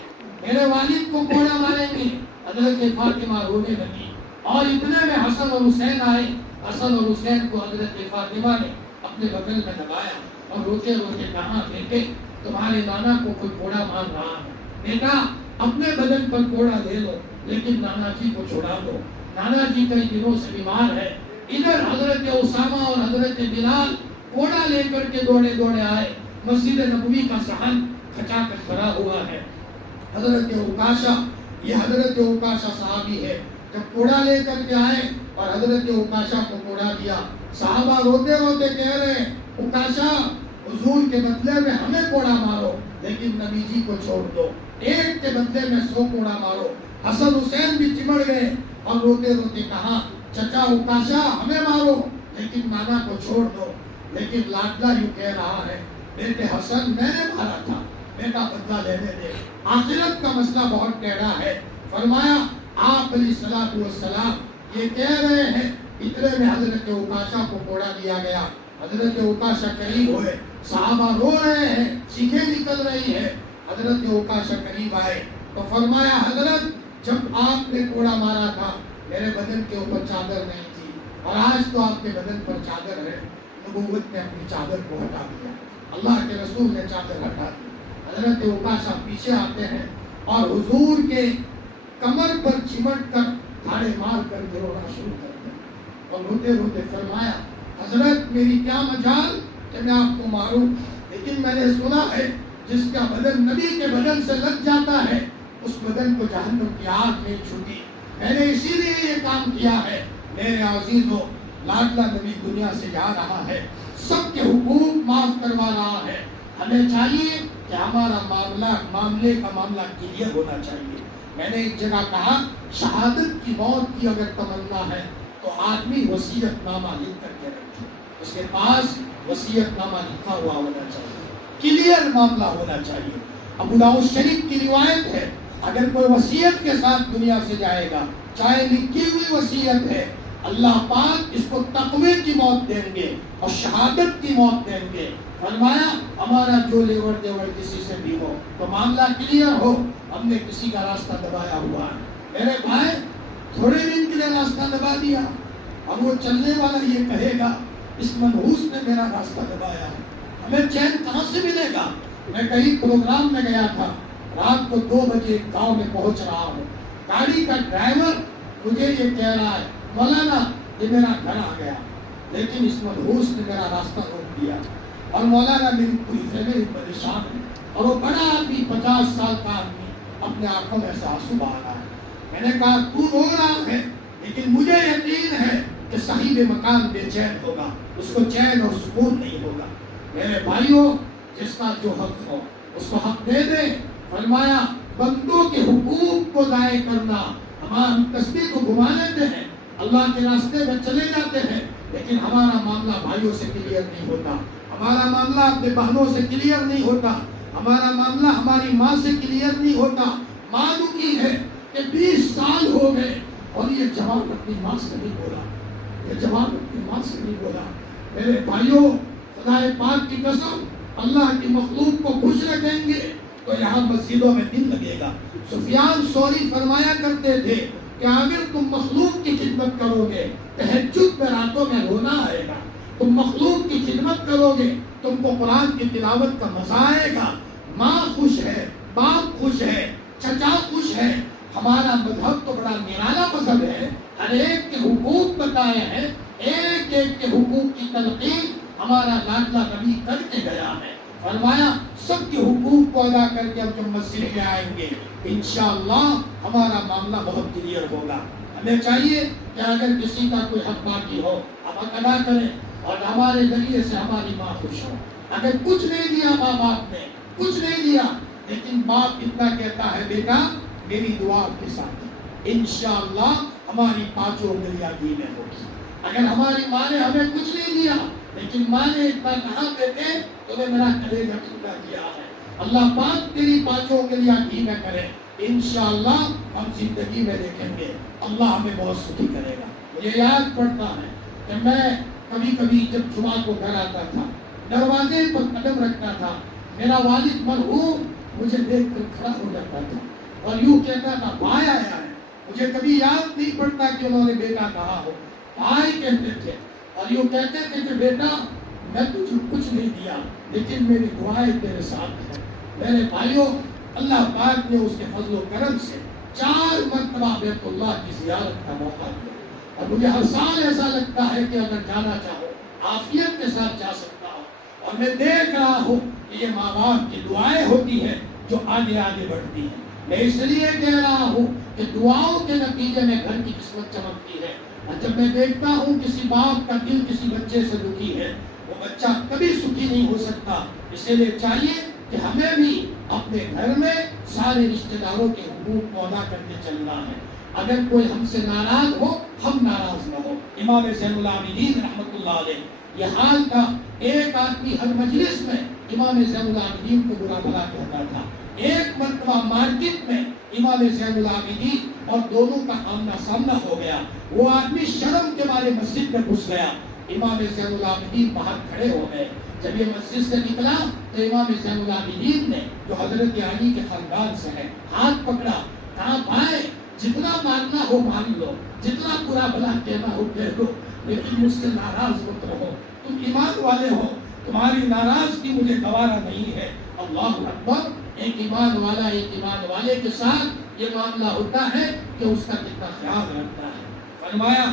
میرے والد کو کوڑا ماریں گے۔ حضرت فاطمہ رونے لگی اور اتنے میں حسن اور حسین آئے۔ حسن اور حسین کو حضرت فاطمہ نے اپنے بغل میں دبایا اور روتے روتے کہا بیٹے تمہارے نانا کو کوئی کوڑا مار رہا ہے، بیٹا اپنے بدن پر کوڑا لے لو لیکن نانا جی کو چھوڑا دو، نانا جی کئی دنوں سے بیمار ہے۔ ادھر حضرت اسامہ اور حضرت بلال کوڑا لے کر کے دوڑے دوڑے آئے، مسجد نبوی کا صحن کھچا کر بھرا ہوا ہے۔ حضرت عکاشہ، یہ حضرت عکاشہ صحابی ہے، جب کوڑا لے کر کے آئے اور حضرت عکاشہ کو کوڑا دیا، صحابہ روتے روتے کہہ رہے ہیں عکاشہ حضور کے بدلے میں ہمیں کوڑا مارو لیکن نبی جی کو چھوڑ دو، ایک کے بدلے میں 100 کوڑا مارو۔ حسن حسین بھی چمڑ گئے اور روتے روتے کہا چچا عکاشہ ہمیں مارو لیکن نانا کو چھوڑ دو۔ لیکن لاڈلا یوں کہہ رہا ہے بیٹے حسن میں نے مارا تھا، بیٹا بدلہ لینے دے۔ آخرت کا مسئلہ بہت ٹیڑھا ہے۔ فرمایا آپ علیہ السلام یہ کہہ رہے ہیں، اتنے میں حضرت عکاشہ کو کوڑا دیا گیا۔ حضرت عکاشہ قریب ہوئے، صحابہ رو رہے ہیں، چیخیں نکل رہی ہے۔ حضرت اوکاشا قریب آئے تو فرمایا حضرت جب آپ نے کوڑا مارا تھا میرے بدن کے اوپر چادر نہیں تھی اور آج تو آپ کے بدن پر چادر ہے. نبوت نے اپنی چادر کو ہٹا دیا, اللہ کے رسول نے چادر ہٹا دی. حضرت اوکاشا پیچھے آتے ہیں اور حضور کے کمر پر چمٹ کر تھاڑے مار کر کے رونا شروع کرتے ہیں اور روتے روتے فرمایا حضرت میری کیا مجال کہ میں آپ کو ماروں, لیکن میں نے سنا ہے جس کا بدن نبی کے بدن سے لگ جاتا ہے اس بدن کو جہنم کی آگ نہیں چھوتی. میں نے اسی لیے یہ کام کیا ہے. میرے عزیزو, لاڈلا نبی دنیا سے جا رہا ہے, سب کے حقوق معاف کروا رہا ہے. ہمیں چاہیے کہ ہمارا معاملے کا معاملہ کلیئر ہونا چاہیے. میں نے ایک جگہ کہا شہادت کی موت کی اگر تمنا ہے تو آدمی وصیت نامہ لکھ کر کے رکھے, اس کے پاس وصیت نامہ لکھا ہوا ہونا چاہیے, کلیئر معاملہ ہونا چاہیے. ابو داؤد شریف کی روایت ہے اگر کوئی وصیت کے ساتھ دنیا سے جائے گا, چاہے لکھی ہوئی وصیت ہے, اللہ پاک اس کو تقوی کی موت دیں گے اور شہادت کی موت دیں گے. فرمایا ہمارا جو لیور دیور کسی سے بھی ہو تو معاملہ کلیئر ہو, ہم نے کسی کا راستہ دبایا ہوا ہے. میرے بھائی تھوڑے دن کے لیے راستہ دبا دیا, اب وہ چلنے والا یہ کہے گا اس منحوس نے میرا راستہ دبایا ہے, ہمیں چین کہاں سے ملے گا. میں کہیں پروگرام میں گیا تھا, رات کو 2 بجے گاؤں میں پہنچ رہا ہوں, گاڑی کا ڈرائیور مجھے یہ کہہ رہا ہے مولانا یہ میرا گھر آ گیا, لیکن اس منحوس نے میرا راستہ روک دیا اور مولانا میری پوری فیملی پریشان ہے. اور وہ بڑا آدمی 50 سال کا آدمی, اپنے آنکھوں میں سے آنسو بہا رہا ہے. میں نے کہا تو رو رہا ہے لیکن مجھے یقین ہے کہ صاحب مکان بے چین ہوگا, اس کو چین اور سکون نہیں ہوگا. میرے بھائیوں جس کا جو حق ہو اس کو حق دے دے. فرمایا بندوں کے حقوق کو ضائع کرنا, ہم تسبیح کو گھما لیتے ہیں, اللہ کے راستے میں چلے جاتے ہیں, لیکن ہمارا معاملہ بھائیوں سے کلیئر نہیں ہوتا, ہمارا معاملہ اپنے بہنوں سے کلیئر نہیں ہوتا, ہمارا معاملہ ہماری ماں سے کلیئر نہیں ہوتا. ماں دکھی ہے کہ 20 سال ہو گئے اور یہ جواب اپنی ماں سے نہیں بولا, یہ جواب اپنی ماں سے نہیں بولا. میرے بھائیوں خدا پاک کی قسم اللہ کی مخلوق کو خوش رکھیں گے تو یہاں مسجدوں میں دن لگے گا. سفیان ثوری فرمایا کرتے تھے کہ اگر تم مخلوق کی خدمت کرو گے تہجد میں راتوں میں رونا آئے گا, تم مخلوق کی خدمت کرو گے تم کو قرآن کی تلاوت کا مزہ آئے گا. ماں خوش ہے, باپ خوش ہے, چچا خوش ہے. ہمارا مذہب تو بڑا نرالا مذہب ہے, ہر ایک کے حقوق بتائے ہیں, ایک ایک کے حقوق کی تلقین ہمارا لاڈلا نبی کر کے گیا ہے. فرمایا سب کے حقوق کو ادا کر کے اب جب مسجد میں آئیں گے انشاءاللہ ہمارا معاملہ بہت کلیئر ہوگا. ہمیں چاہیے کہ اگر کسی کا کوئی حق باقی ہو ہم حق ادا کریں اور ہمارے ذریعے سے ہماری ماں خوش ہو. اگر کچھ نہیں دیا ماں باپ نے, کچھ نہیں دیا, لیکن باپ اتنا کہتا ہے بیٹا میری دعا آپ کے ساتھ ہے, انشاءاللہ ہماری 5 انگلیاں گھی میں ہوگی. اگر ہماری ماں نے ہمیں کچھ نہیں دیا لیکن ماں نے اتنا کہا بیٹے تو نے میرا کلیجہ ٹھنڈا کیا ہے, اللہ پاک تیری 5 انگلیاں گھی میں کرے, انشاءاللہ ہم زندگی میں دیکھیں گے اللہ ہمیں بہت سخی کرے گا. مجھے یاد پڑتا ہے کہ میں کبھی کبھی جب جمعہ کو گھر آتا تھا دروازے پر قدم رکھتا تھا, میرا والد مرحوم مجھے دیکھ کر کھڑا ہو جاتا تھا اور یوں کہتا تھا بھائی آیا ہے. مجھے کبھی یاد نہیں پڑتا کہ انہوں نے بیٹا کہا ہو, بھائی کہتے تھے اور یوں کہتے تھے کہ بیٹا میں تجھے کچھ نہیں دیا لیکن میری دعائیں تیرے ساتھ ہیں. میرے بھائیوں اللہ پاک نے اس کے فضل و کرم سے 4 مرتبہ بیت اللہ کی زیارت کا موقع دیا اور مجھے ہر سال ایسا لگتا ہے کہ اگر جانا چاہو عافیت کے ساتھ جا سکتا ہوں. اور میں دیکھ رہا ہوں کہ یہ ماں باپ کی دعائیں ہوتی ہیں جو آگے آگے بڑھتی ہیں. میں اس لیے کہہ رہا ہوں کہ دعاؤں کے نتیجے میں گھر کی قسمت چمکتی ہے. اور جب میں دیکھتا ہوں کسی باپ کا دل کسی بچے سے دکھی ہے وہ بچہ کبھی سکھی نہیں ہو سکتا. اسی لیے چاہیے کہ ہمیں بھی اپنے گھر میں سارے رشتہ داروں کے حقوق کو ادا کر کے چلنا ہے. اگر کوئی ہم سے ناراض ہو ہم ناراض نہ ہو. امام زین العابدین رحمۃ اللہ علیہ یہ حال تھا, ایک آدمی ہر مجلس میں امام زین العابدین کو برا بھلا کہتا تھا. ایک مرتبہ مارکیٹ میں امام زین العابدین اور دونوں کا آمنا سامنا ہو گیا. وہ آدمی شرم کے مارے مسجد میں گھس گیا. امام زین العابدین باہر کھڑے ہو گئے. جب یہ مسجد سے نکلا تو امام زین العابدین نے جو حضرت علی کے خاندان سے ہے ہاتھ پکڑا. کہا بھائی جتنا ماننا ہو مان لو, جتنا برا بھلا کہنا ہو کہہ دو, لیکن مجھ سے ناراض مت رہو. تم ایمان والے ہو, تمہاری ناراضگی مجھے گوارا نہیں ہے. اللہ اکبر. ایک ایمان والا ایک ایمان والے کے ساتھ یہ معاملہ ہوتا ہے کہ اس کا کتنا خیال رکھتا ہے. فرمایا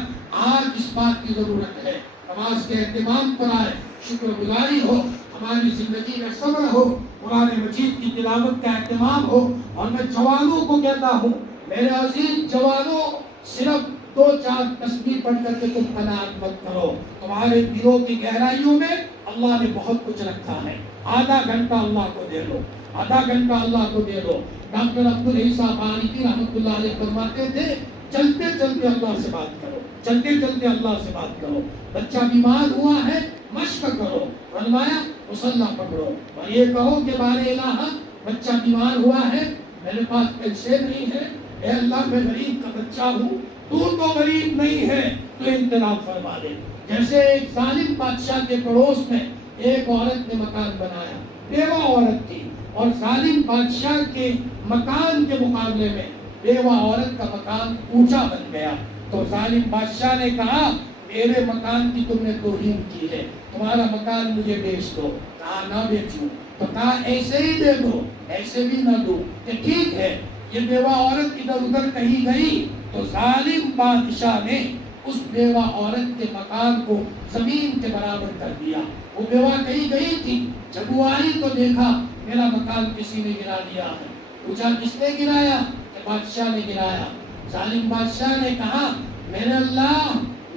آج اس بات کی ضرورت ہے نماز کے اہتمام پر آئے, شکر گزاری ہو, ہماری زندگی میں صبر ہو, قرآن مجید کی تلاوت کا اہتمام ہو. اور میں جوانوں کو کہتا ہوں, میرے عزیز جوانوں, صرف 2-4 تسبیح پڑھ کر کے تم قناعت مت کرو. تمہارے دلوں کی گہرائیوں میں اللہ نے بہت کچھ رکھا ہے. آدھا گھنٹہ اللہ کو دے لو, آدھا گھنٹہ اللہ کو دے دو. ڈاکٹر عبدالحی صاحب عارفی رحمۃ اللہ علیہ فرماتے تھے چلتے چلتے اللہ سے بات کرو, چلتے چلتے اللہ سے بات کرو. بچہ بیمار ہوا ہے مشق کرو, فرمایا مصلی پکڑو اور یہ کہو کہ بار الہ بچہ بیمار ہوا ہے, میرے پاس پیسے نہیں ہے, اے اللہ میں غریب کا بچہ ہوں, تو غریب نہیں ہے تو انتظام فرما دے. جیسے ایک ظالم بادشاہ کے پڑوس میں ایک عورت نے مکان بنایا, بیوہ عورت تھی, اور ظالم بادشاہ کے مکان کے مقابلے میں بیوہ عورت کا مکان اونچا بن گیا. تو ظالم بادشاہ نے کہا میرے مکان کی تم نے توہین کی ہے, تمہارا مکان مجھے بیچ دو. کہا نہ بیچوں. تو کہا ایسے ہی دے دو, ایسے بھی نہ دو. کہ ٹھیک ہے. یہ بیوہ عورت ادھر ادھر کہیں گئی تو ظالم بادشاہ نے اس بیوہ عورت کے مکان کو زمین کے برابر کر دیا. وہ بیوہ کہیں گئی تھی, جب وہ آئی تو دیکھا میرا مکان کسی نے گرا دیا ہے. پوچھا کس نے گرایا؟ کہ بادشاہ نے گرایا. ظالم بادشاہ نے کہا میرے اللہ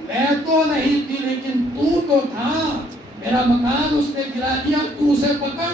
میں تو نہیں تھی لیکن تو تھا, میرا مکان اس نے گرا دیا, تو اسے پکڑ.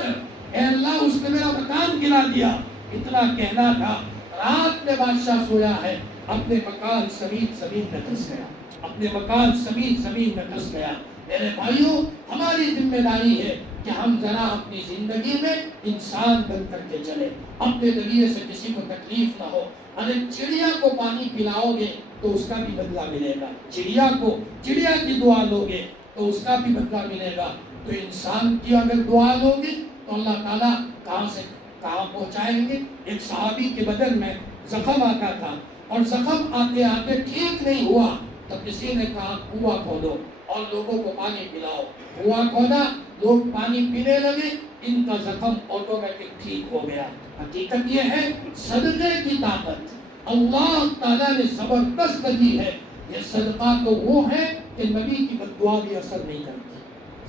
اے اللہ اس نے میرا مکان گرا دیا. اتنا کہنا تھا. رات میں بادشاہ سویا ہے, اپنے مکان سمیت زمین میں دھس گیا, اپنے مکان سمیت زمین میں دھس گیا. میرے بھائیوں ہماری ذمہ داری ہے کہ ہم ذرا اپنی زندگی میں انسان بن کر کے چلے, اپنے ذریعے سے کسی کو تکلیف نہ ہو. ارے چڑیا کو پانی پلاؤ گے تو اس کا بھی بدلہ ملے گا, چڑیا کی دعا لوگے تو اس کا بھی بدلہ ملے گا. تو انسان کی اگر دعا لوگے تو اللہ تعالیٰ کہاں سے کہاں پہنچائیں گے. ایک صحابی کے بدن میں زخم آتا تھا اور زخم آتے آتے ٹھیک نہیں ہوا تو کسی نے کہا کنواں کھودو اور لوگوں کو پانی پلاؤ. کنواں کھودا, لوگ پانی پینے لگے, ان کا زخم آٹومیٹک ٹھیک ہو گیا. حقیقت یہ ہے صدقے کی طاقت اللہ تعالیٰ نے زبردست دی ہے. یہ صدقہ تو وہ ہے کہ نبی کی بد دعا بھی اثر نہیں کرتی,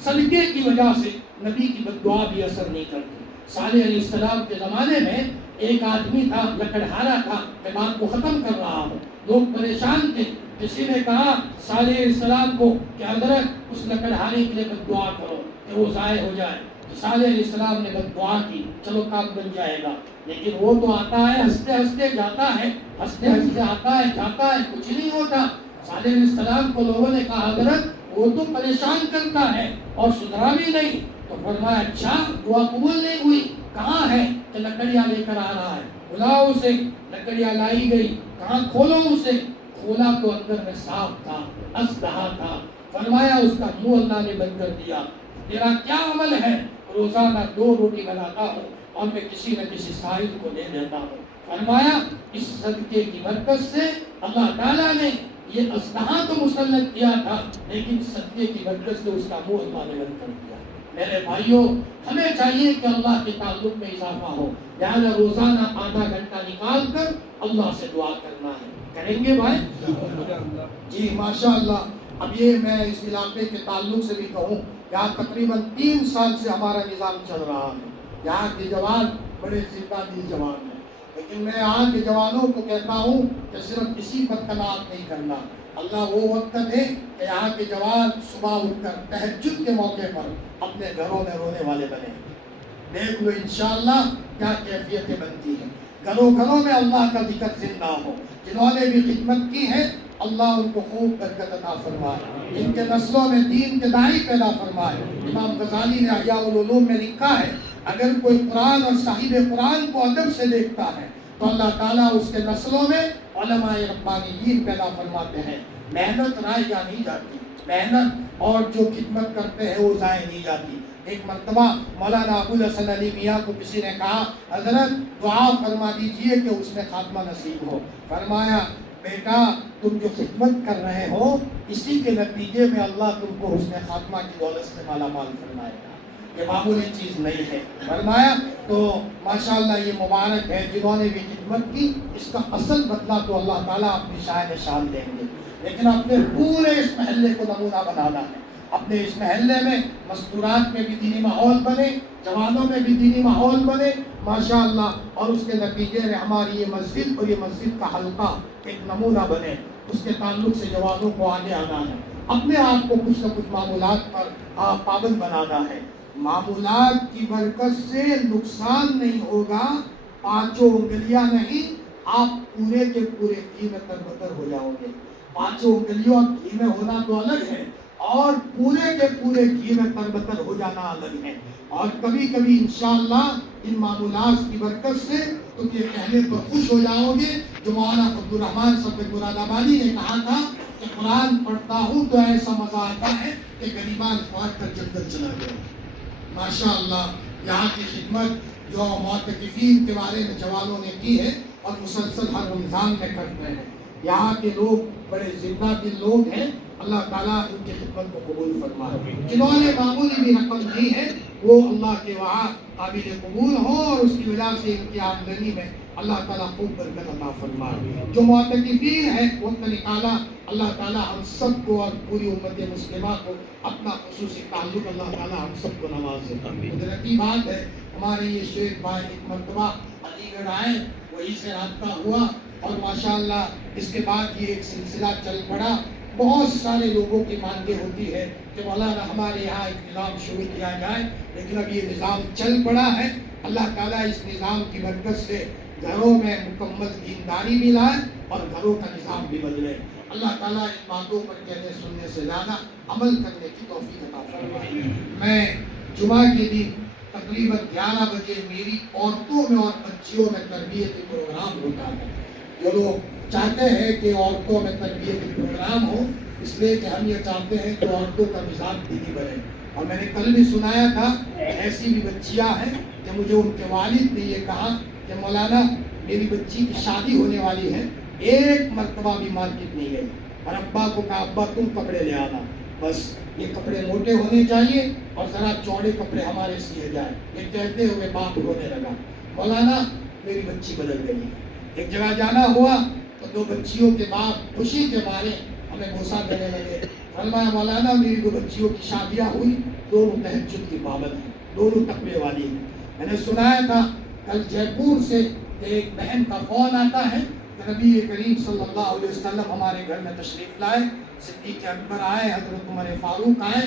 صدقے کی وجہ سے نبی کی بد دعا بھی اثر نہیں کرتی. صالح علیہ السلام کے زمانے میں ایک آدمی تھا, لکڑہارا تھا, میں بات کو ختم کر رہا ہوں. لوگ پریشان تھے. کسی نے کہا صالح علیہ السلام کو کہ حضرت اس لکڑہارے کے لیے بد دعا کرو کہ وہ ضائع ہو جائے. تو صالح علیہ السلام نے بد دعا کی, چلو کام بن جائے گا. لیکن وہ تو آتا ہے ہنستے ہنستے جاتا ہے, ہنستے ہنستے آتا ہے جاتا ہے, کچھ نہیں ہوتا. صالح علیہ السلام کو لوگوں نے کہا حضرت وہ تو پریشان کرتا ہے اور سدھرا بھی نہیں. تو فرمایا اچھا دعا قبول نہیں ہوئی, کہاں ہے؟ کہ لکڑیاں لے کر آ رہا ہے, بلاؤ اسے. لکڑیاں لائی گئی, کہاں کھولو اسے. کھولا تو اندر میں سانپ تھا, اسدہا تھا. فرمایا اس کا منہ اللہ نے بند کر دیا. تیرا کیا عمل ہے؟ روزانہ 2 روٹی بناتا ہوں اور میں کسی نہ کسی سائل کو دے دیتا ہوں. فرمایا اس صدقے کی برکت سے اللہ تعالیٰ نے یہ اسدہا تو مسلط کیا تھا لیکن صدقے کی برکت سے اس کا منہ اللہ نے بند کر دیا. میرے بھائیوں ہمیں چاہیے کہ اللہ کے تعلق میں اضافہ ہو, لہذا روزانہ آدھا گھنٹہ نکال کر اللہ سے دعا کرنا ہے. کریں گے بھائی؟ جی ماشاء اللہ. اب یہ میں اس علاقے کے تعلق سے بھی کہوں, یہاں تقریباً 3 سال سے ہمارا نظام چل رہا ہے. یہاں کے جوان بڑے زندہ دل جوان ہیں, لیکن میں یہاں کے جوانوں کو کہتا ہوں کہ صرف کسی پر قناعت نہیں کرنا. اللہ وہ وقت ہے کہ یہاں کے جوان صبح اٹھ کر تہجد کے موقع پر اپنے گھروں میں رونے والے بنے. دیکھ لو انشاءاللہ کیا کیفیتیں بنتی ہیں. گھروں گھروں میں اللہ کا ذکر زندہ ہو. جنہوں نے بھی خدمت کی ہے اللہ ان کو خوب برکت عطا فرمائے, ان کے نسلوں میں دین کے داعی پیدا فرمائے. امام غزالی نے احیاء العلوم میں لکھا ہے اگر کوئی قرآن اور صاحب قرآن کو ادب سے دیکھتا ہے تو اللہ تعالیٰ اس کے نسلوں میں علماء ربانیین پیدا فرماتے ہیں. محنت رائے جا نہیں جاتی, محنت اور جو خدمت کرتے ہیں وہ ضائع نہیں جاتی۔ ایک مرتبہ مولانا ابو الحسن علی میاں کو کسی نے کہا حضرت دعا فرما دیجئے کہ اس میں خاتمہ نصیب ہو۔ فرمایا بیٹا تم جو خدمت کر رہے ہو اسی کے نتیجے میں اللہ تم کو حسن خاتمہ کی دولت سے مالا مال فرمائے گا، یہ معمولی چیز نہیں ہے۔ فرمایا تو ماشاءاللہ یہ مبارک ہے جنہوں نے بھی خدمت کی، اس کا اصل بدلہ تو اللہ تعالیٰ اپنی شان شان دیں گے، لیکن اپنے پورے اس محلے کو نمونہ بنانا ہے۔ اپنے اس محلے میں مستورات میں بھی دینی ماحول بنے، جوانوں میں بھی دینی ماحول بنے ماشاءاللہ، اور اس کے نتیجے میں ہماری یہ مسجد اور یہ مسجد کا حلقہ ایک نمونہ بنے، اس کے تعلق سے جوانوں کو آگے آنا ہے، اپنے آپ کو کچھ نہ کچھ معمولات پر پابند بنانا ہے۔ معمولات کی برکت سے نقصان نہیں ہوگا، پانچوں انگلیاں نہیں، آپ پورے کے پورے گھی میں تربتر ہو جاؤ گے۔ پانچوں انگلیوں گھی میں ہونا تو الگ ہے، اور پورے کے پورے گھی میں تربتر ہو جانا الگ ہے۔ اور کبھی کبھی انشاءاللہ ان معمولات کی برکت سے تم یہ کہنے پر خوش ہو جاؤ گے جو مولانا عبد الرحمن صاحب مراد آبادی نے کہا تھا کہ قرآن پڑھتا ہوں تو ایسا مزہ آتا ہے کہ غریبان خوار کر جنت چلا گیا۔ ماشاءاللہ یہاں کی خدمت جو معتکفین کے بارے میں جوانوں نے کی ہے اور مسلسل ہر رمضان میں کرتے ہیں، یہاں کے لوگ بڑے زندہ دل لوگ ہیں، اللہ تعالیٰ ان کی خدمت کو قبول فرمائے۔ جنہوں نے معمولی بھی رقم دی ہے وہ اللہ کے وہاں قابل قبول ہو، اور اس کی وجہ سے ان کی آمدنی میں اللہ تعالیٰ خوب برکت عطا فرمائے۔ جو معتکفین ہیں وقت نکالا، اللہ تعالیٰ ہم سب کو اور پوری امت مسلمہ کو اپنا خصوصی تعلق اللہ تعالیٰ ہم سب کو نوازے۔ قدرتی بات ہے، ہمارے یہ شیخ بھائی ایک مرتبہ علی گڑھ آئے، وہی سے رابطہ ہوا، اور ماشاءاللہ اس کے بعد یہ ایک سلسلہ چل پڑا۔ بہت سارے لوگوں کی مانگیں ہوتی ہے کہ مولانا ہمارے یہاں ایک نظام شروع کیا جائے، لیکن اب یہ نظام چل پڑا ہے۔ اللہ تعالیٰ اس نظام کی برکت سے گھروں میں مکمل دینداری بھی لائے اور گھروں کا نظام بھی بدلے۔ اللہ تعالیٰ ان باتوں پر کہنے سننے سے زیادہ عمل کرنے کی توفیق عطا فرمائے۔ میں جمعہ کے دن تقریباً 11 بجے میری عورتوں میں اور بچیوں میں تربیتی پروگرام ہوتا ہے۔ جو لوگ چاہتے ہیں کہ عورتوں میں تربیتی پروگرام ہو، اس لیے کہ ہم یہ چاہتے ہیں کہ عورتوں کا مزاج دینی بنے۔ اور میں نے کل بھی سنایا تھا ایسی بھی بچیاں ہیں کہ مجھے ان کے والد نے یہ کہا کہ مولانا میری بچی کی شادی ہونے والی ہے، ایک مرتبہ بھی مارکیٹ نہیں گئی، اور ابا کو کہا ابا تم کپڑے لے آنا، بس یہ کپڑے موٹے ہونے چاہیے اور ذرا چوڑے کپڑے ہمارے سیے جائیں۔ یہ کہتے ہوئے باپ رونے لگا، مولانا میری بچی بدل گئی ہے۔ ایک جگہ جانا ہوا تو 2 بچیوں کے باپ خوشی کے مارے ہمیں بوسہ دینے لگے۔ فرمایا مولانا میری 2 بچیوں کی شادیاں ہوئی، دونوں تہجد کی پابند ہیں، دونوں تقوی والی ہیں۔ میں نے سنایا تھا کل جے پور سے ایک بہن کا فون آتا ہے کہ نبی کریم صلی اللہ علیہ وسلم ہمارے گھر میں تشریف لائے، صدیق اکبر آئے، حضرت عمر فاروق آئے،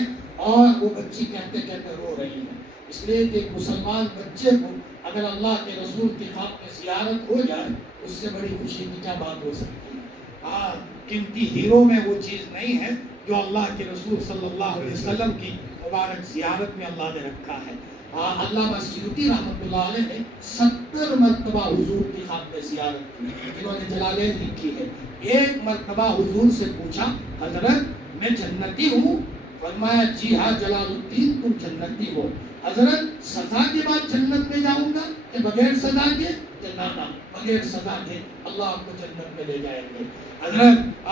اور وہ بچی کہتے کہتے رو رہی ہے۔ اس لیے کہ ایک مسلمان بچے کو اگر اللہ کے رسول کی خواب میں زیارت ہو جائے اس سے بڑی خوشی کی کیا بات ہو سکتی ہے۔ قیمتی ہیرو میں وہ چیز نہیں ہے جو اللہ کے رسول صلی اللہ علیہ وسلم کی مبارک زیارت میں اللہ نے رکھا ہے۔ علامہ سیوطی رحمۃ اللہ علیہ نے 70 مرتبہ حضور کی خواب میں زیارت کی، جنہوں نے جلالین لکھی ہے۔ ایک مرتبہ حضور سے پوچھا حضرت میں جنتی ہوں؟ فرمایا جی ہاں جلال الدین تم جنتی ہو۔ حضرت سزا کے بعد جنت میں جاؤں گا کہ بغیر سزا کے؟ نہ بغیر سزا کے اللہ آپ کو جنت میں لے جائیں گے۔ حضرت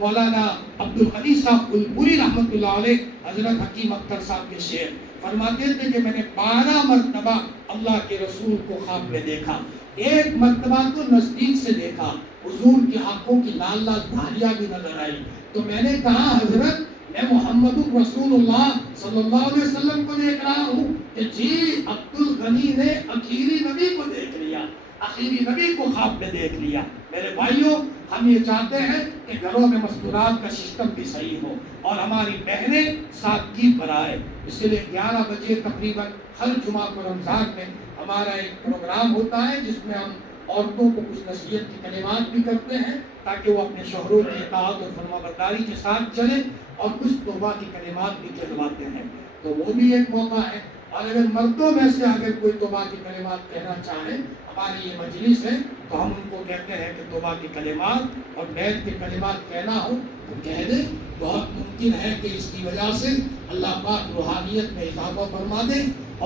مولانا عبد الغنی صاحب گلپوری رحمۃ اللہ علیہ، حضرت حکیم اختر صاحب کے شعر فرماتے تھے کہ میں نے 12 مرتبہ اللہ کے رسول کو خواب میں دیکھا، ایک مرتبہ تو نزدیک سے دیکھا، حضور کی آنکھوں کی لال لال دھاریاں بھی نظر آئی۔ تو میں نے کہا حضرت میں محمد رسول اللہ صلی اللہ علیہ وسلم کو دیکھ رہا ہوں کہ جی عبد الغنی نے آخری نبی کو دیکھ لیا، آخری نبی کو خواب میں دیکھ لیا۔ میرے بھائیوں ہم یہ چاہتے ہیں کہ گھروں میں مستورات کا سسٹم بھی صحیح ہو اور ہماری بہنیں سادگی پر آئے۔ اس لیے 11 بجے تقریباً ہر جمعہ کو رمضان میں ہمارا ایک پروگرام ہوتا ہے جس میں ہم عورتوں کو کچھ نصیحت کی کلمات بھی کرتے ہیں تاکہ وہ اپنے شوہروں کی اطاعت اور فرمانبرداری کے ساتھ چلیں، اور کچھ توبہ کی کلمات بھی کہلواتے ہیں، تو وہ بھی ایک موقع ہے۔ اور اگر مردوں میں سے اگر کوئی توبہ کی کلمات کہنا چاہے، ہماری یہ مجلس ہے تو ہم ان کو کہتے ہیں کہ توبہ کی کلمات اور بیت کے کلمات کہنا ہو تو کہہ دیں بہت ممکن ہے کہ اس کی وجہ سے اللہ پاک روحانیت میں اضافہ فرما دے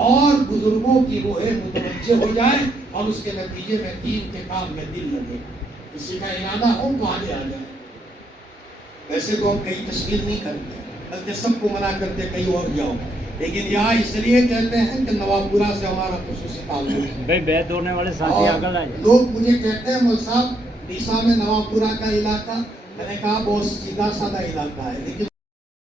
اور بزرگوں کی روحیں متوجہ ہو جائیں اور اس کے نتیجے میں دین کے کام میں دل لگے. کسی کا ارادہ ہو تو آگے آ جائے. ویسے تو ہم کہیں تشکیل نہیں کرتے بلکہ سب کو منع کرتے کہیں اور جاؤ, لیکن یہاں اس لیے کہتے ہیں کہ نوابپورہ سے ہمارا خصوصی تعلق ہے. بھائی بیعت ہونے والے ساتھی آگے آئے. لوگ مجھے کہتے ہیں مول صاحب ڈیسا میں نوابپورہ کا علاقہ, میں نے کہا بہت سیدھا سادہ علاقہ ہے, لیکن